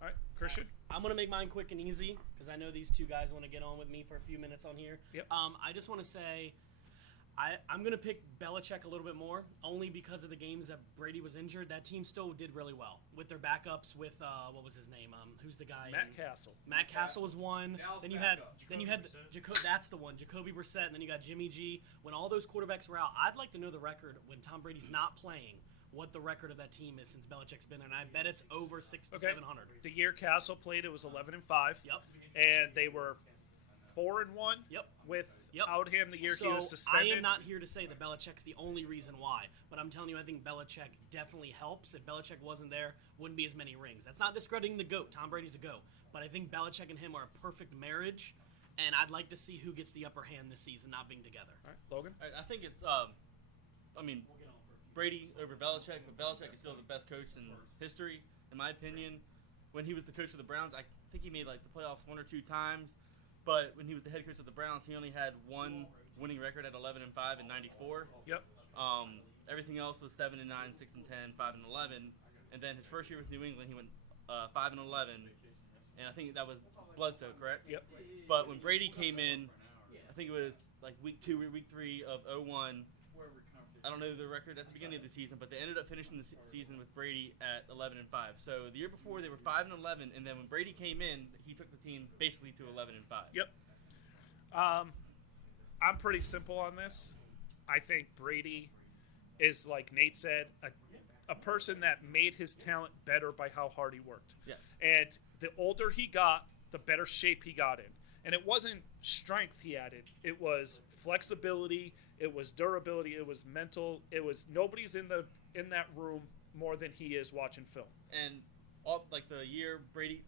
All right. Christian? I'm going to make mine quick and easy because I know these two guys want to get on with me for a few minutes on here. Yep. I just want to say I'm going to pick Belichick a little bit more, only because of the games that Brady was injured. That team still did really well with their backups. With what was his name? Who's the guy? Matt Castle. Matt Castle was one. Dallas Then you backup. had that's the one. Jacoby Brissett. And then you got Jimmy G. When all those quarterbacks were out, I'd like to know the record when Tom Brady's not playing. What the record of that team is since Belichick's been there, and I bet it's over 600-700. The year Castle played, it was 11-5. Yep. And they were 4-1. Yep. Without him, the year So he was suspended. I am not here to say that Belichick's the only reason why, but I'm telling you, I think Belichick definitely helps. If Belichick wasn't there, wouldn't be as many rings. That's not discrediting the GOAT. Tom Brady's a GOAT. But I think Belichick and him are a perfect marriage, and I'd like to see who gets the upper hand this season, not being together. All right. Logan? I think it's Brady over Belichick, but Belichick is still the best coach in history, in my opinion. When he was the coach of the Browns, I think he made like the playoffs 1 or 2 times. But when he was the head coach of the Browns, he only had one winning record at 11-5 in '94. Yep. Everything else was 7-9, 6-10, 5-11, and then his first year with New England, he went 5-11, and I think that was Bledsoe, correct? Yep. But when Brady came in, I think it was like week 2 or week 3 of '01. I don't know the record at the beginning of the season, but they ended up finishing the season with Brady at 11-5. So the year before they were 5-11, and then when Brady came in, he took the team basically to 11-5. Yep. I'm pretty simple on this. I think Brady is, like Nate said, a person that made his talent better by how hard he worked. Yes. And the older he got, the better shape he got in. And it wasn't strength he added. It was flexibility. It was durability. It was mental. It was nobody's in that room more than he is watching film. And all, like the year Brady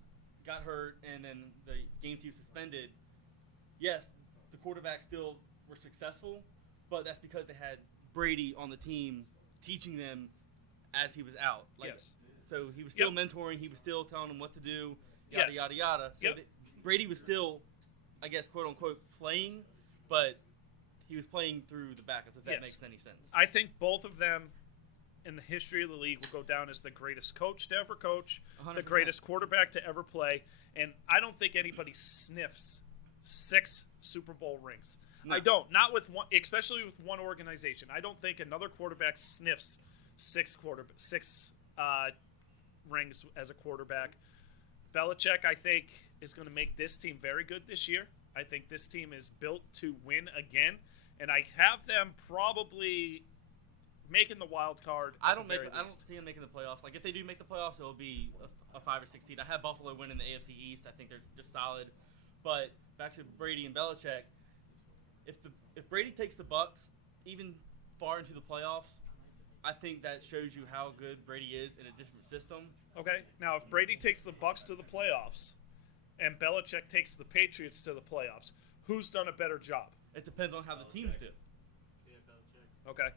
got hurt and then the games he was suspended, yes, the quarterbacks still were successful, but that's because they had Brady on the team teaching them as he was out. Yes. So he was still Yep. mentoring. He was still telling them what to do, yada, Yes. yada, yada. So Yep. Brady was still, I guess, quote unquote, playing, but he was playing through the backups, if that Yes. makes any sense. I think both of them in the history of the league will go down as the greatest coach to ever coach, 100%. the greatest quarterback to ever play, and I don't think anybody sniffs 6 Super Bowl rings. No. I don't. Not with one, especially with one organization. I don't think another quarterback sniffs 6 rings as a quarterback. Belichick, I think, is going to make this team very good this year. I think this team is built to win again, and I have them probably making the wild card. I at don't the make. very I don't least. see them making the playoffs. Like if they do make the playoffs, it'll be a 5 or 6 seed. I have Buffalo winning the AFC East. I think they're solid. But back to Brady and Belichick. If Brady takes the Bucks even far into the playoffs, I think that shows you how good Brady is in a different system. Okay, now if Brady takes the Bucks to the playoffs, and Belichick takes the Patriots to the playoffs, who's done a better job? It depends on how the teams do. Yeah, Belichick. Okay.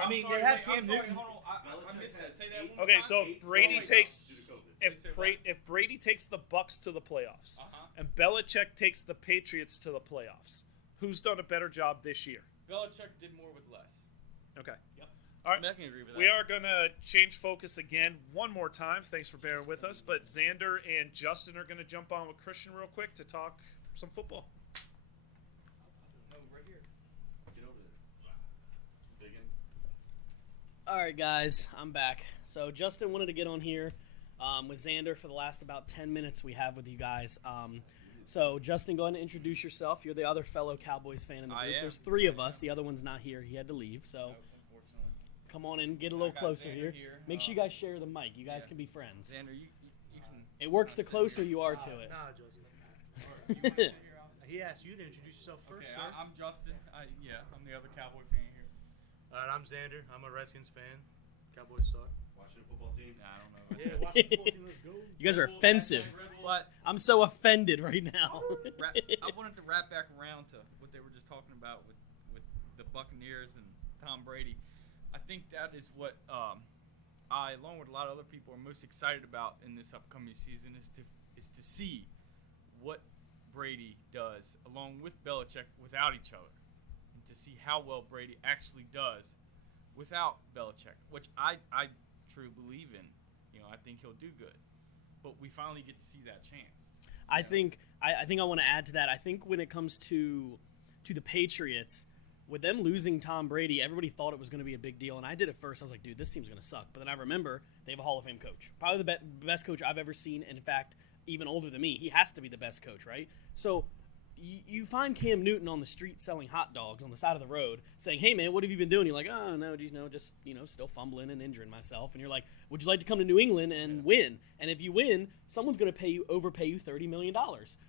I mean, sorry, they have wait, Cam I'm sorry, Newton. hold on. I missed that. Say that one more Okay, time. so if Brady takes Say what? if Brady takes the Bucks to the playoffs, Uh-huh. and Belichick takes the Patriots to the playoffs, who's done a better job this year? Belichick did more with less. Okay. Yep. All I right. mean, I can agree with that. We are going to change focus again one more time. Thanks for bearing with us. But Xander and Justin are going to jump on with Christian real quick to talk some football. No, right here. Get over there. Dig in. All right, guys, I'm back. So Justin wanted to get on here with Xander for the last about 10 minutes we have with you guys. So Justin, go ahead and introduce yourself. You're the other fellow Cowboys fan in the I group. am. There's 3 of us. The other one's not here. He had to leave. So Unfortunately. come on in, get a little got closer Xander here. here. Make sure you guys share the mic. You guys can be friends. Xander, you can. It works the closer you are to it. Nah, Justin. You want to sit here? He asked you to introduce yourself first, Okay, sir. I'm Justin. I'm the other Cowboy fan here. All right, I'm Xander. I'm a Redskins fan. Cowboys suck. Watching the football team. Nah, I don't know. Yeah, watch the football team. Let's go. You guys are offensive. But I'm so offended right now. I wanted to wrap back around to what they were just talking about with the Buccaneers and Tom Brady. I think that is what I, along with a lot of other people, are most excited about in this upcoming season is to see what Brady does along with Belichick without each other, and to see how well Brady actually does without Belichick, which I truly believe in. You know, I think he'll do good, but we finally get to see that chance. I think I want to add to that. I think when it comes to the Patriots, with them losing Tom Brady, everybody thought it was going to be a big deal. And I did at first. I was like, dude, this team's going to suck. But then I remember they have a Hall of Fame coach, probably the best coach I've ever seen. And in fact, even older than me, he has to be the best coach, right? So you find Cam Newton on the street selling hot dogs on the side of the road saying, hey, man, what have you been doing? You're like, oh, no, just, still fumbling and injuring myself. And you're like, would you like to come to New England and win? And if you win, someone's going to overpay you $30 million.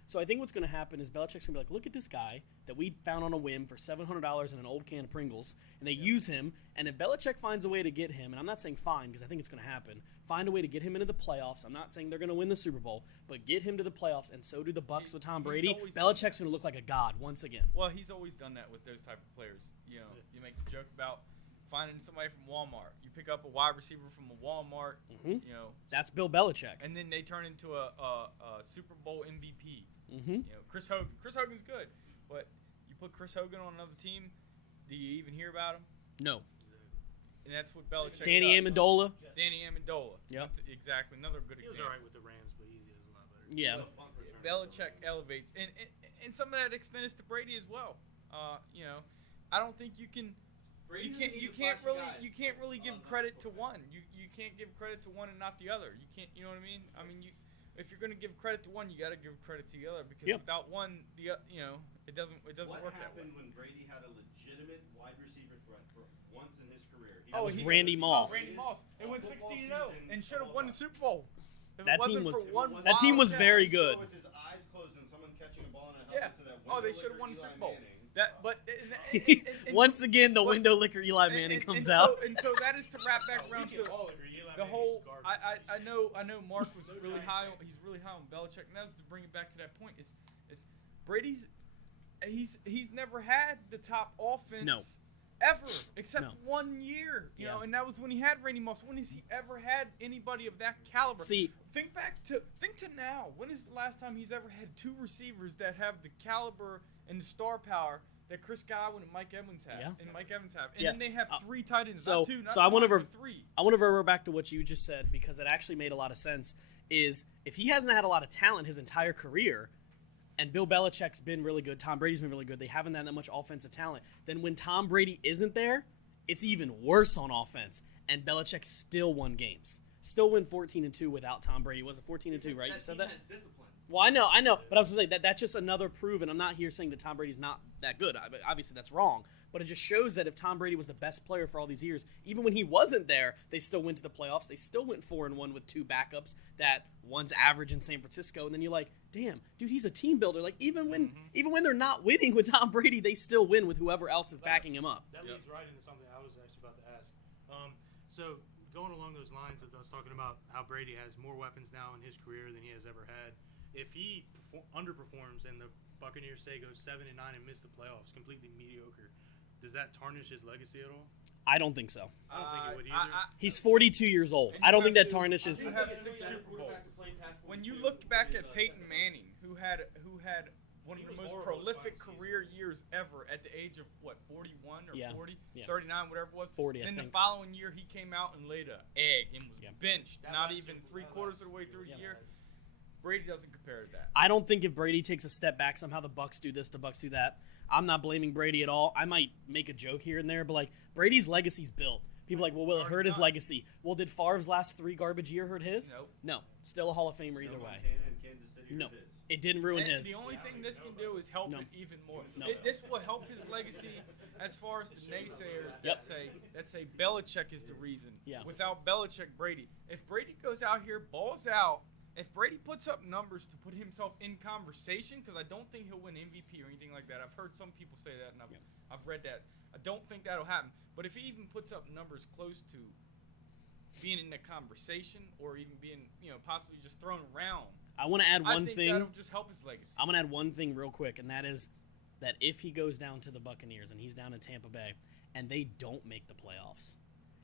So I think what's going to happen is Belichick's going to be like, look at this guy that we found on a whim for $700 in an old can of Pringles, and they use him. And if Belichick finds a way to get him, and I'm not saying fine because I think it's going to happen, find a way to get him into the playoffs. I'm not saying they're going to win the Super Bowl, but get him to the playoffs, and so do the Bucks with Tom Brady. always- Belichick's going to look like a god once again. Well, he's always done that with those type of players. You know, you make the joke about finding somebody from Walmart. You pick up a wide receiver from a Walmart, Mhm. you know, That's Bill Belichick. and then they turn into a Super Bowl MVP. Mm-hmm. You know, Chris Hogan. Chris Hogan's good, but you put Chris Hogan on another team, do you even hear about him? No. And that's what Belichick Danny does. Amendola. Danny Amendola. Yep. Exactly. Another good He was example. all right with the Rams, but he does a lot better. Yeah. Belichick elevates, and some of that extent is to Brady as well. You know, I don't think you can. You can't really give credit to one. You can't give credit to one and not the other. You can't. You know what I mean? I mean, if you're going to give credit to one, you got to give credit to the other because Yep. without one, it doesn't What work that way. happened when Brady had a legitimate wide receiver threat for once in his career? That was Randy Moss. Randy Moss. It went Football 16-0 season and should have of won all the Super Bowl. If That it wasn't team was- for one that team was wild very catch. good. With his eyes closed and someone catching a ball in a Yeah. helmet to that Oh, they window should have won the licker Super Bowl. Eli Manning. That, but Once again, the but- window licker Eli Manning comes so, out. And so that is to wrap back around to the whole. I know Mark was really high. He's really high on Belichick, and that's to bring it back to that point. Is Brady's? He's never had the top offense. No. Ever, except No. 1 year, you know, Yeah. and that was when he had Randy Moss. When has he ever had anybody of that caliber? See, Think to now. When is the last time he's ever had two receivers that have the caliber and the star power that Chris Godwin and Mike Evans have? Yeah. And Mike Evans have. And Yeah. then they have three tight ends, so- not two, not so I one, wanna but rev- three. I want to revert back to what you just said because it actually made a lot of sense. Is if he hasn't had a lot of talent his entire career, and Bill Belichick's been really good, Tom Brady's been really good, they haven't had that much offensive talent, then when Tom Brady isn't there, it's even worse on offense. And Belichick still won games. Still win 14-2 without Tom Brady. Was it 14-2, right? You said that? Well, I know, but I was saying that's just another proof, and I'm not here saying that Tom Brady's not that good. Obviously, that's wrong. But it just shows that if Tom Brady was the best player for all these years, even when he wasn't there, they still went to the playoffs. They still went 4-1 with 2 backups. That one's average in San Francisco, and then you're like, damn, dude, he's a team builder. Like even when they're not winning with Tom Brady, they still win with whoever else is backing him up. That leads right into something I was actually about to ask. So going along those lines, as I was talking about how Brady has more weapons now in his career than he has ever had. If he underperforms and the Buccaneers say goes 7-9 and miss the playoffs, completely mediocre, does that tarnish his legacy at all? I don't think so. I don't think it would either. He's 42 years old. I don't think that tarnishes. You have 6 Super Bowls. When you look back at Peyton Manning, who had one of the most prolific career years ever at the age of 41 or 40, 39, whatever it was. 40, I then think. the following year he came out and laid an egg and was benched, not even 3/4 of the way through the year. Brady doesn't compare to that. I don't think if Brady takes a step back, somehow the Bucs do this, the Bucs do that. I'm not blaming Brady at all. I might make a joke here and there, but like Brady's legacy's built. People are like, well, will it hurt his legacy? Well, did Favre's last 3 garbage year hurt his? Nope. No. Still a Hall of Famer either way. Montana and Kansas City No. hurt his. It didn't ruin And his. the only thing this can do is help No. it even more. No. This will help his legacy as far as the naysayers Yep. that say Belichick is the reason. Yeah. Without Belichick, Brady. If Brady goes out here, balls out, if Brady puts up numbers to put himself in conversation, because I don't think he'll win MVP or anything like that. I've heard some people say that, and I've read that. I don't think that'll happen. But if he even puts up numbers close to being in the conversation or even being, possibly just thrown around, I want to add one I think thing. that'll just help his legacy. I'm going to add one thing real quick, and that is that if he goes down to the Buccaneers and he's down in Tampa Bay and they don't make the playoffs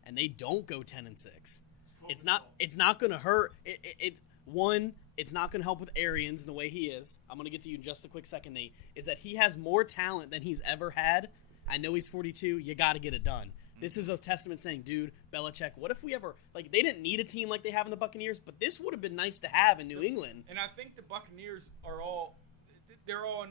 and they don't go 10-6, it's not going to hurt. It's not going to help with Arians the way he is. I'm going to get to you in just a quick second, Nate. Is that he has more talent than he's ever had. I know he's 42. You got to get it done. This is a testament saying, dude, Belichick, what if we ever, like, they didn't need a team like they have in the Buccaneers, but this would have been nice to have in New England. And I think the Buccaneers are all, they're all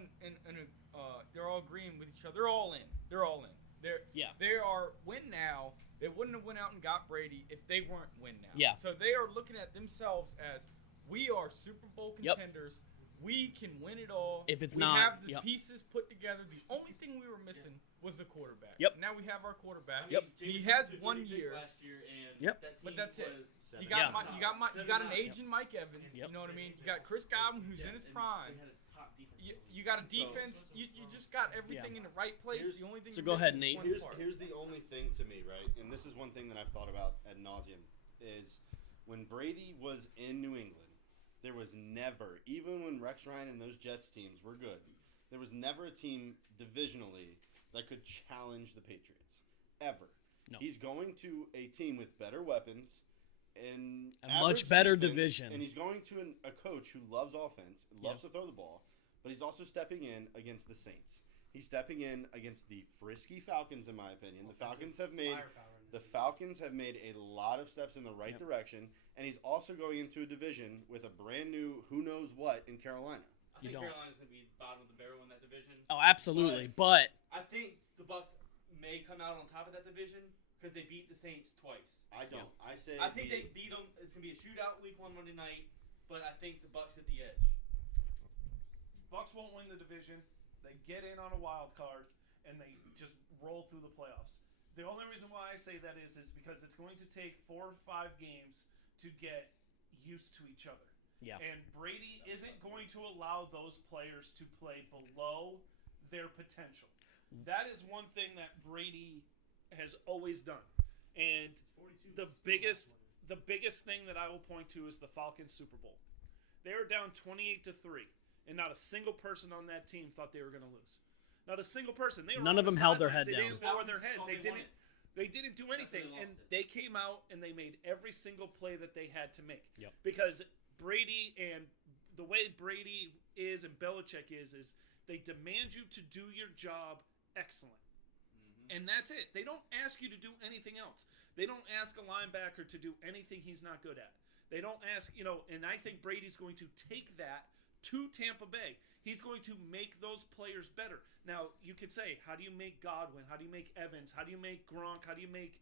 they're all agreeing with each other. They're all in. They are win now. They wouldn't have went out and got Brady if they weren't win now. Yeah. So they are looking at themselves as, we are Super Bowl contenders. We can win it all. If it's we not, have the pieces put together. The only thing we were missing was the quarterback. Yep. Now we have our quarterback. James He has Winston 1 did year. last year, and Yep. that team But that's it. was You got Yeah. you got an aging Mike Evans. Yep. You know what I mean? You got Chris Godwin, who's in his and prime. they had a top defense. You got a defense. You just got everything in the right place. Here's- The only thing. So you're go ahead, missing is Nate. one part. Here's the only thing to me, right? And this is one thing that I've thought about ad nauseum is when Brady was in New England, there was never, even when Rex Ryan and those Jets teams were good, there was never a team divisionally that could challenge the Patriots. Ever. No. He's going to a team with better weapons and A much average better defense, division. And he's going to a coach who loves offense, loves to throw the ball, but he's also stepping in against the Saints. He's stepping in against the frisky Falcons, in my opinion. The Falcons have made a lot of steps in the right direction, and he's also going into a division with a brand new who knows what in Carolina. I You think don't. Carolina's going to be bottom of the barrel in that division. Oh, absolutely. But I think the Bucks may come out on top of that division because they beat the Saints twice. I don't. I say. I think they beat them. It's going to be a shootout week 1 Monday night, but I think the Bucks hit the edge. Bucks won't win the division. They get in on a wild card, and they just roll through the playoffs. The only reason why I say that is because it's going to take 4 or 5 games to get used to each other. Yeah. And Brady isn't going to allow those players to play below their potential. That is one thing that Brady has always done. And the biggest thing that I will point to is the Falcons Super Bowl. They were down 28-3, and not a single person on that team thought they were going to lose. Not a single person. They were None on of the them held their sidelines. head They down. didn't lower their head. Falcons They thought they didn't do anything, That's why they and lost it. they came out and they made every single play that they had to make. Yep. Because Brady and the way Brady is and Belichick is they demand you to do your job excellent. And that's it. They don't ask you to do anything else. They don't ask a linebacker to do anything he's not good at. They don't ask, and I think Brady's going to take that to Tampa Bay. He's going to make those players better. Now, you could say, how do you make Godwin? How do you make Evans? How do you make Gronk? How do you make,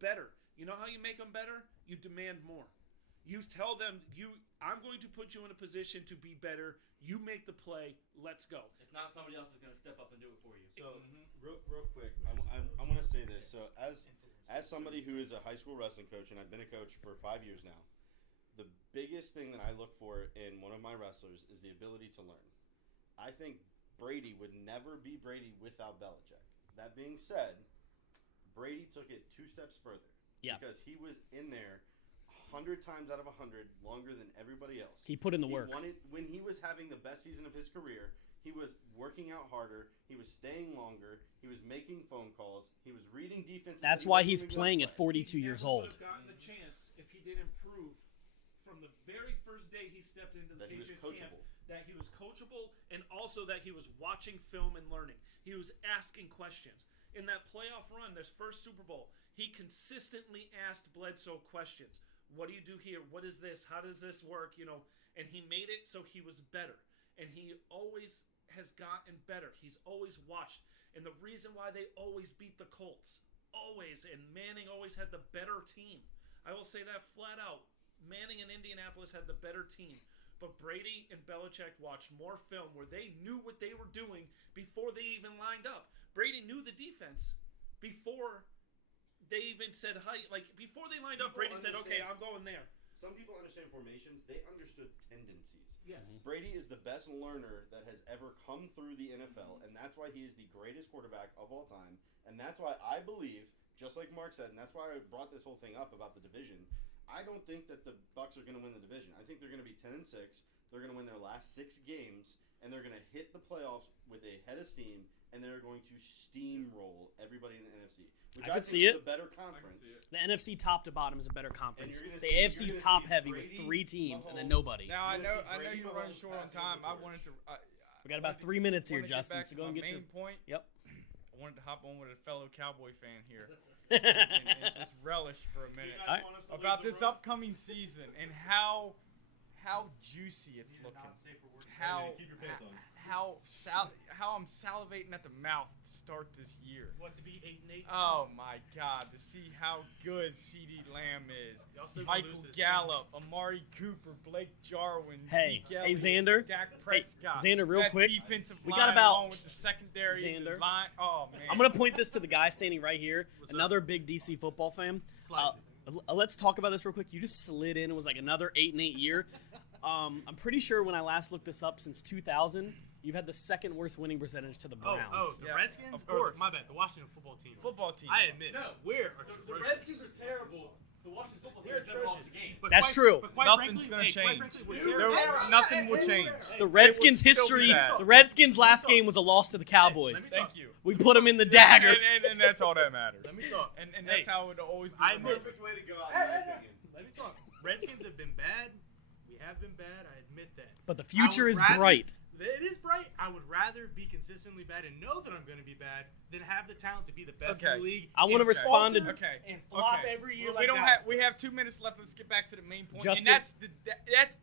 better? You know how you make them better? You demand more. You tell them, I'm going to put you in a position to be better. You make the play. Let's go. If not, somebody else is going to step up and do it for you. So, real quick, I want to say this. So, as somebody who is a high school wrestling coach, and I've been a coach for 5 years now, the biggest thing that I look for in one of my wrestlers is the ability to learn. I think Brady would never be Brady without Belichick. That being said, Brady took it 2 steps further. Yeah. Because he was in there 100 times out of 100 longer than everybody else. He put in the work. When he was having the best season of his career, he was working out harder. He was staying longer. He was making phone calls. He was reading defenses. That's why he's playing at 42 years old. He never would have gotten the chance if he didn't prove from the very first day he stepped into the Patriots camp that he was coachable and also that he was watching film and learning. He was asking questions. In that playoff run, this first Super Bowl, he consistently asked Bledsoe questions. What do you do here? What is this? How does this work? And he made it so he was better. And he always has gotten better. He's always watched. And the reason why they always beat the Colts, always, and Manning always had the better team. I will say that flat out. Manning and Indianapolis had the better team. But Brady and Belichick watched more film where they knew what they were doing before they even lined up. Brady knew the defense before they even said hi. Like, before they lined up, Brady said, okay, I'm going there. Some people understand formations. They understood tendencies. Yes. Brady is the best learner that has ever come through the NFL, and that's why he is the greatest quarterback of all time. And that's why I believe, just like Mark said, and that's why I brought this whole thing up about the division, I don't think that the Bucs are going to win the division. I think they're going to be 10-6. They're going to win their last 6 games, and they're going to hit the playoffs with a head of steam, and they're going to steamroll everybody in the NFC. Which I could think see is it. a better conference. The NFC top to bottom is a better conference. you're gonna The see- AFC's you're gonna top see heavy with Brady, 3 teams and then Mahomes. nobody. Now I You're know gonna see Brady you're running Mahomes short on passing time. the I torch. wanted to. We got about 3 minutes here, wanted to get Justin. back So to go and my get your. main point. Yep. I wanted to hop on with a fellow Cowboy fan here and just relish for a minute All right. about this upcoming season and how juicy it's looking. How Keep your pants on. how I'm salivating at the mouth to start this year. What, to be 8-8? Oh my God! To see how good C.D. Lamb is, Y'all still gonna Michael lose this Gallup, Amari Cooper, Blake Jarwin, Hey, Zeke hey, Elliott, Xander. Dak Prescott. Xander, real that quick. defensive We line got about- along with the secondary Xander. line. Oh man! I'm going to point this to the guy standing right here, another big DC football fan. Let's talk about this real quick. You just slid in. It was like another 8-8 year. I'm pretty sure when I last looked this up, since 2000, you've had the second worst winning percentage to the Browns. The Yeah, Redskins? of course. Or, my bad, the Washington football team. Football team. I admit. No. We're The atrocious. Redskins are terrible. The Washington football team They're never lost atrocious. a game. But That's true. But quite Nothing's frankly, gonna quite change. frankly, we're Dude, terrible. Nothing will change. The Redskins' It will still history, be bad. the Redskins' last game was a loss to the Cowboys. Let me Thank you. We put them in the dagger. And that's all that matters. Let me talk. And that's Hey, how it always be. I admit- Perfect way to go out, in my opinion. Let me talk. Redskins have been bad. We have been bad. I admit that. But the future I would is rather- bright. It is bright. I would rather be consistently bad and know that I'm going to be bad than have the talent to be the best Okay. in the league. I wanna and respond to- falter Okay. and flop Okay. every year. Well, like we don't Dallas have. We does. have 2 minutes left. Let's get back to the main point. Justin- And that's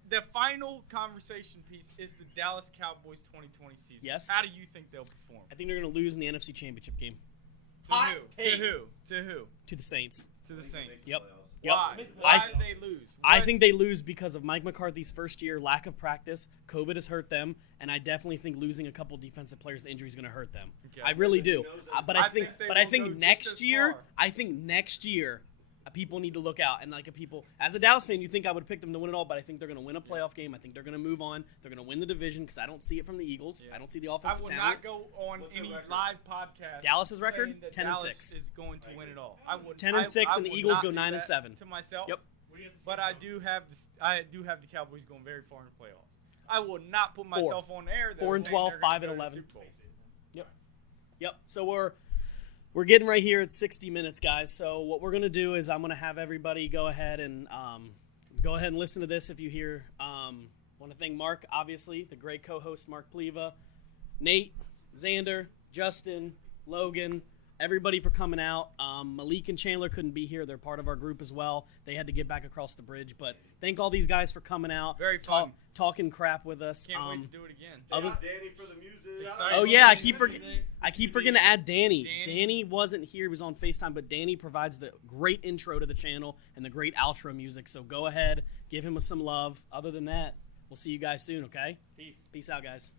the final conversation piece is the Dallas Cowboys 2020 season. Yes. How do you think they'll perform? I think they're going to lose in the NFC Championship game To Hot who? take. To who? To who? to the Saints. To the Saints. Yep. Why? Yep. Why did they lose? I What- think they lose because of Mike McCarthy's first year, lack of practice. COVID has hurt them, and I definitely think losing a couple defensive players to injury is going to hurt them. Okay. I really do. He knows that But I I think, think they but I will think go just next as year, far. I think next year, people need to look out. And like people, as a Dallas fan, you think I would pick them to win it all, but I think they're going to win a playoff game. I think they're going to move on. They're going to win the division because I don't see it from the Eagles. Yeah. I don't see the I offensive will talent. not go on What's their any record? live podcast. Dallas's record? saying that 10-6. Dallas is going to win it all. I would 10-6, I and the would Eagles not go do 9-7. that to myself. Yep. What do you have to say But about I do have the Cowboys going very far in the playoffs. I will not put myself on air. 4-12, 5-11. 5-11. Yep. So we're getting right here at 60 minutes, guys. So what we're gonna do is I'm gonna have everybody go ahead and listen to this. If you hear, want to thank Mark, obviously the great co-host Mark Pleva, Nate, Xander, Justin, Logan, everybody for coming out. Malik and Chandler couldn't be here. They're part of our group as well. They had to get back across the bridge. But thank all these guys for coming out. Very fun. Talking crap with us. Can't wait to do it again. Danny for the music. Excited. Oh yeah, I keep forgetting to add Danny. Danny wasn't here; he was on FaceTime, but Danny provides the great intro to the channel and the great outro music. So go ahead, give him some love. Other than that, we'll see you guys soon. Okay? Peace out, guys.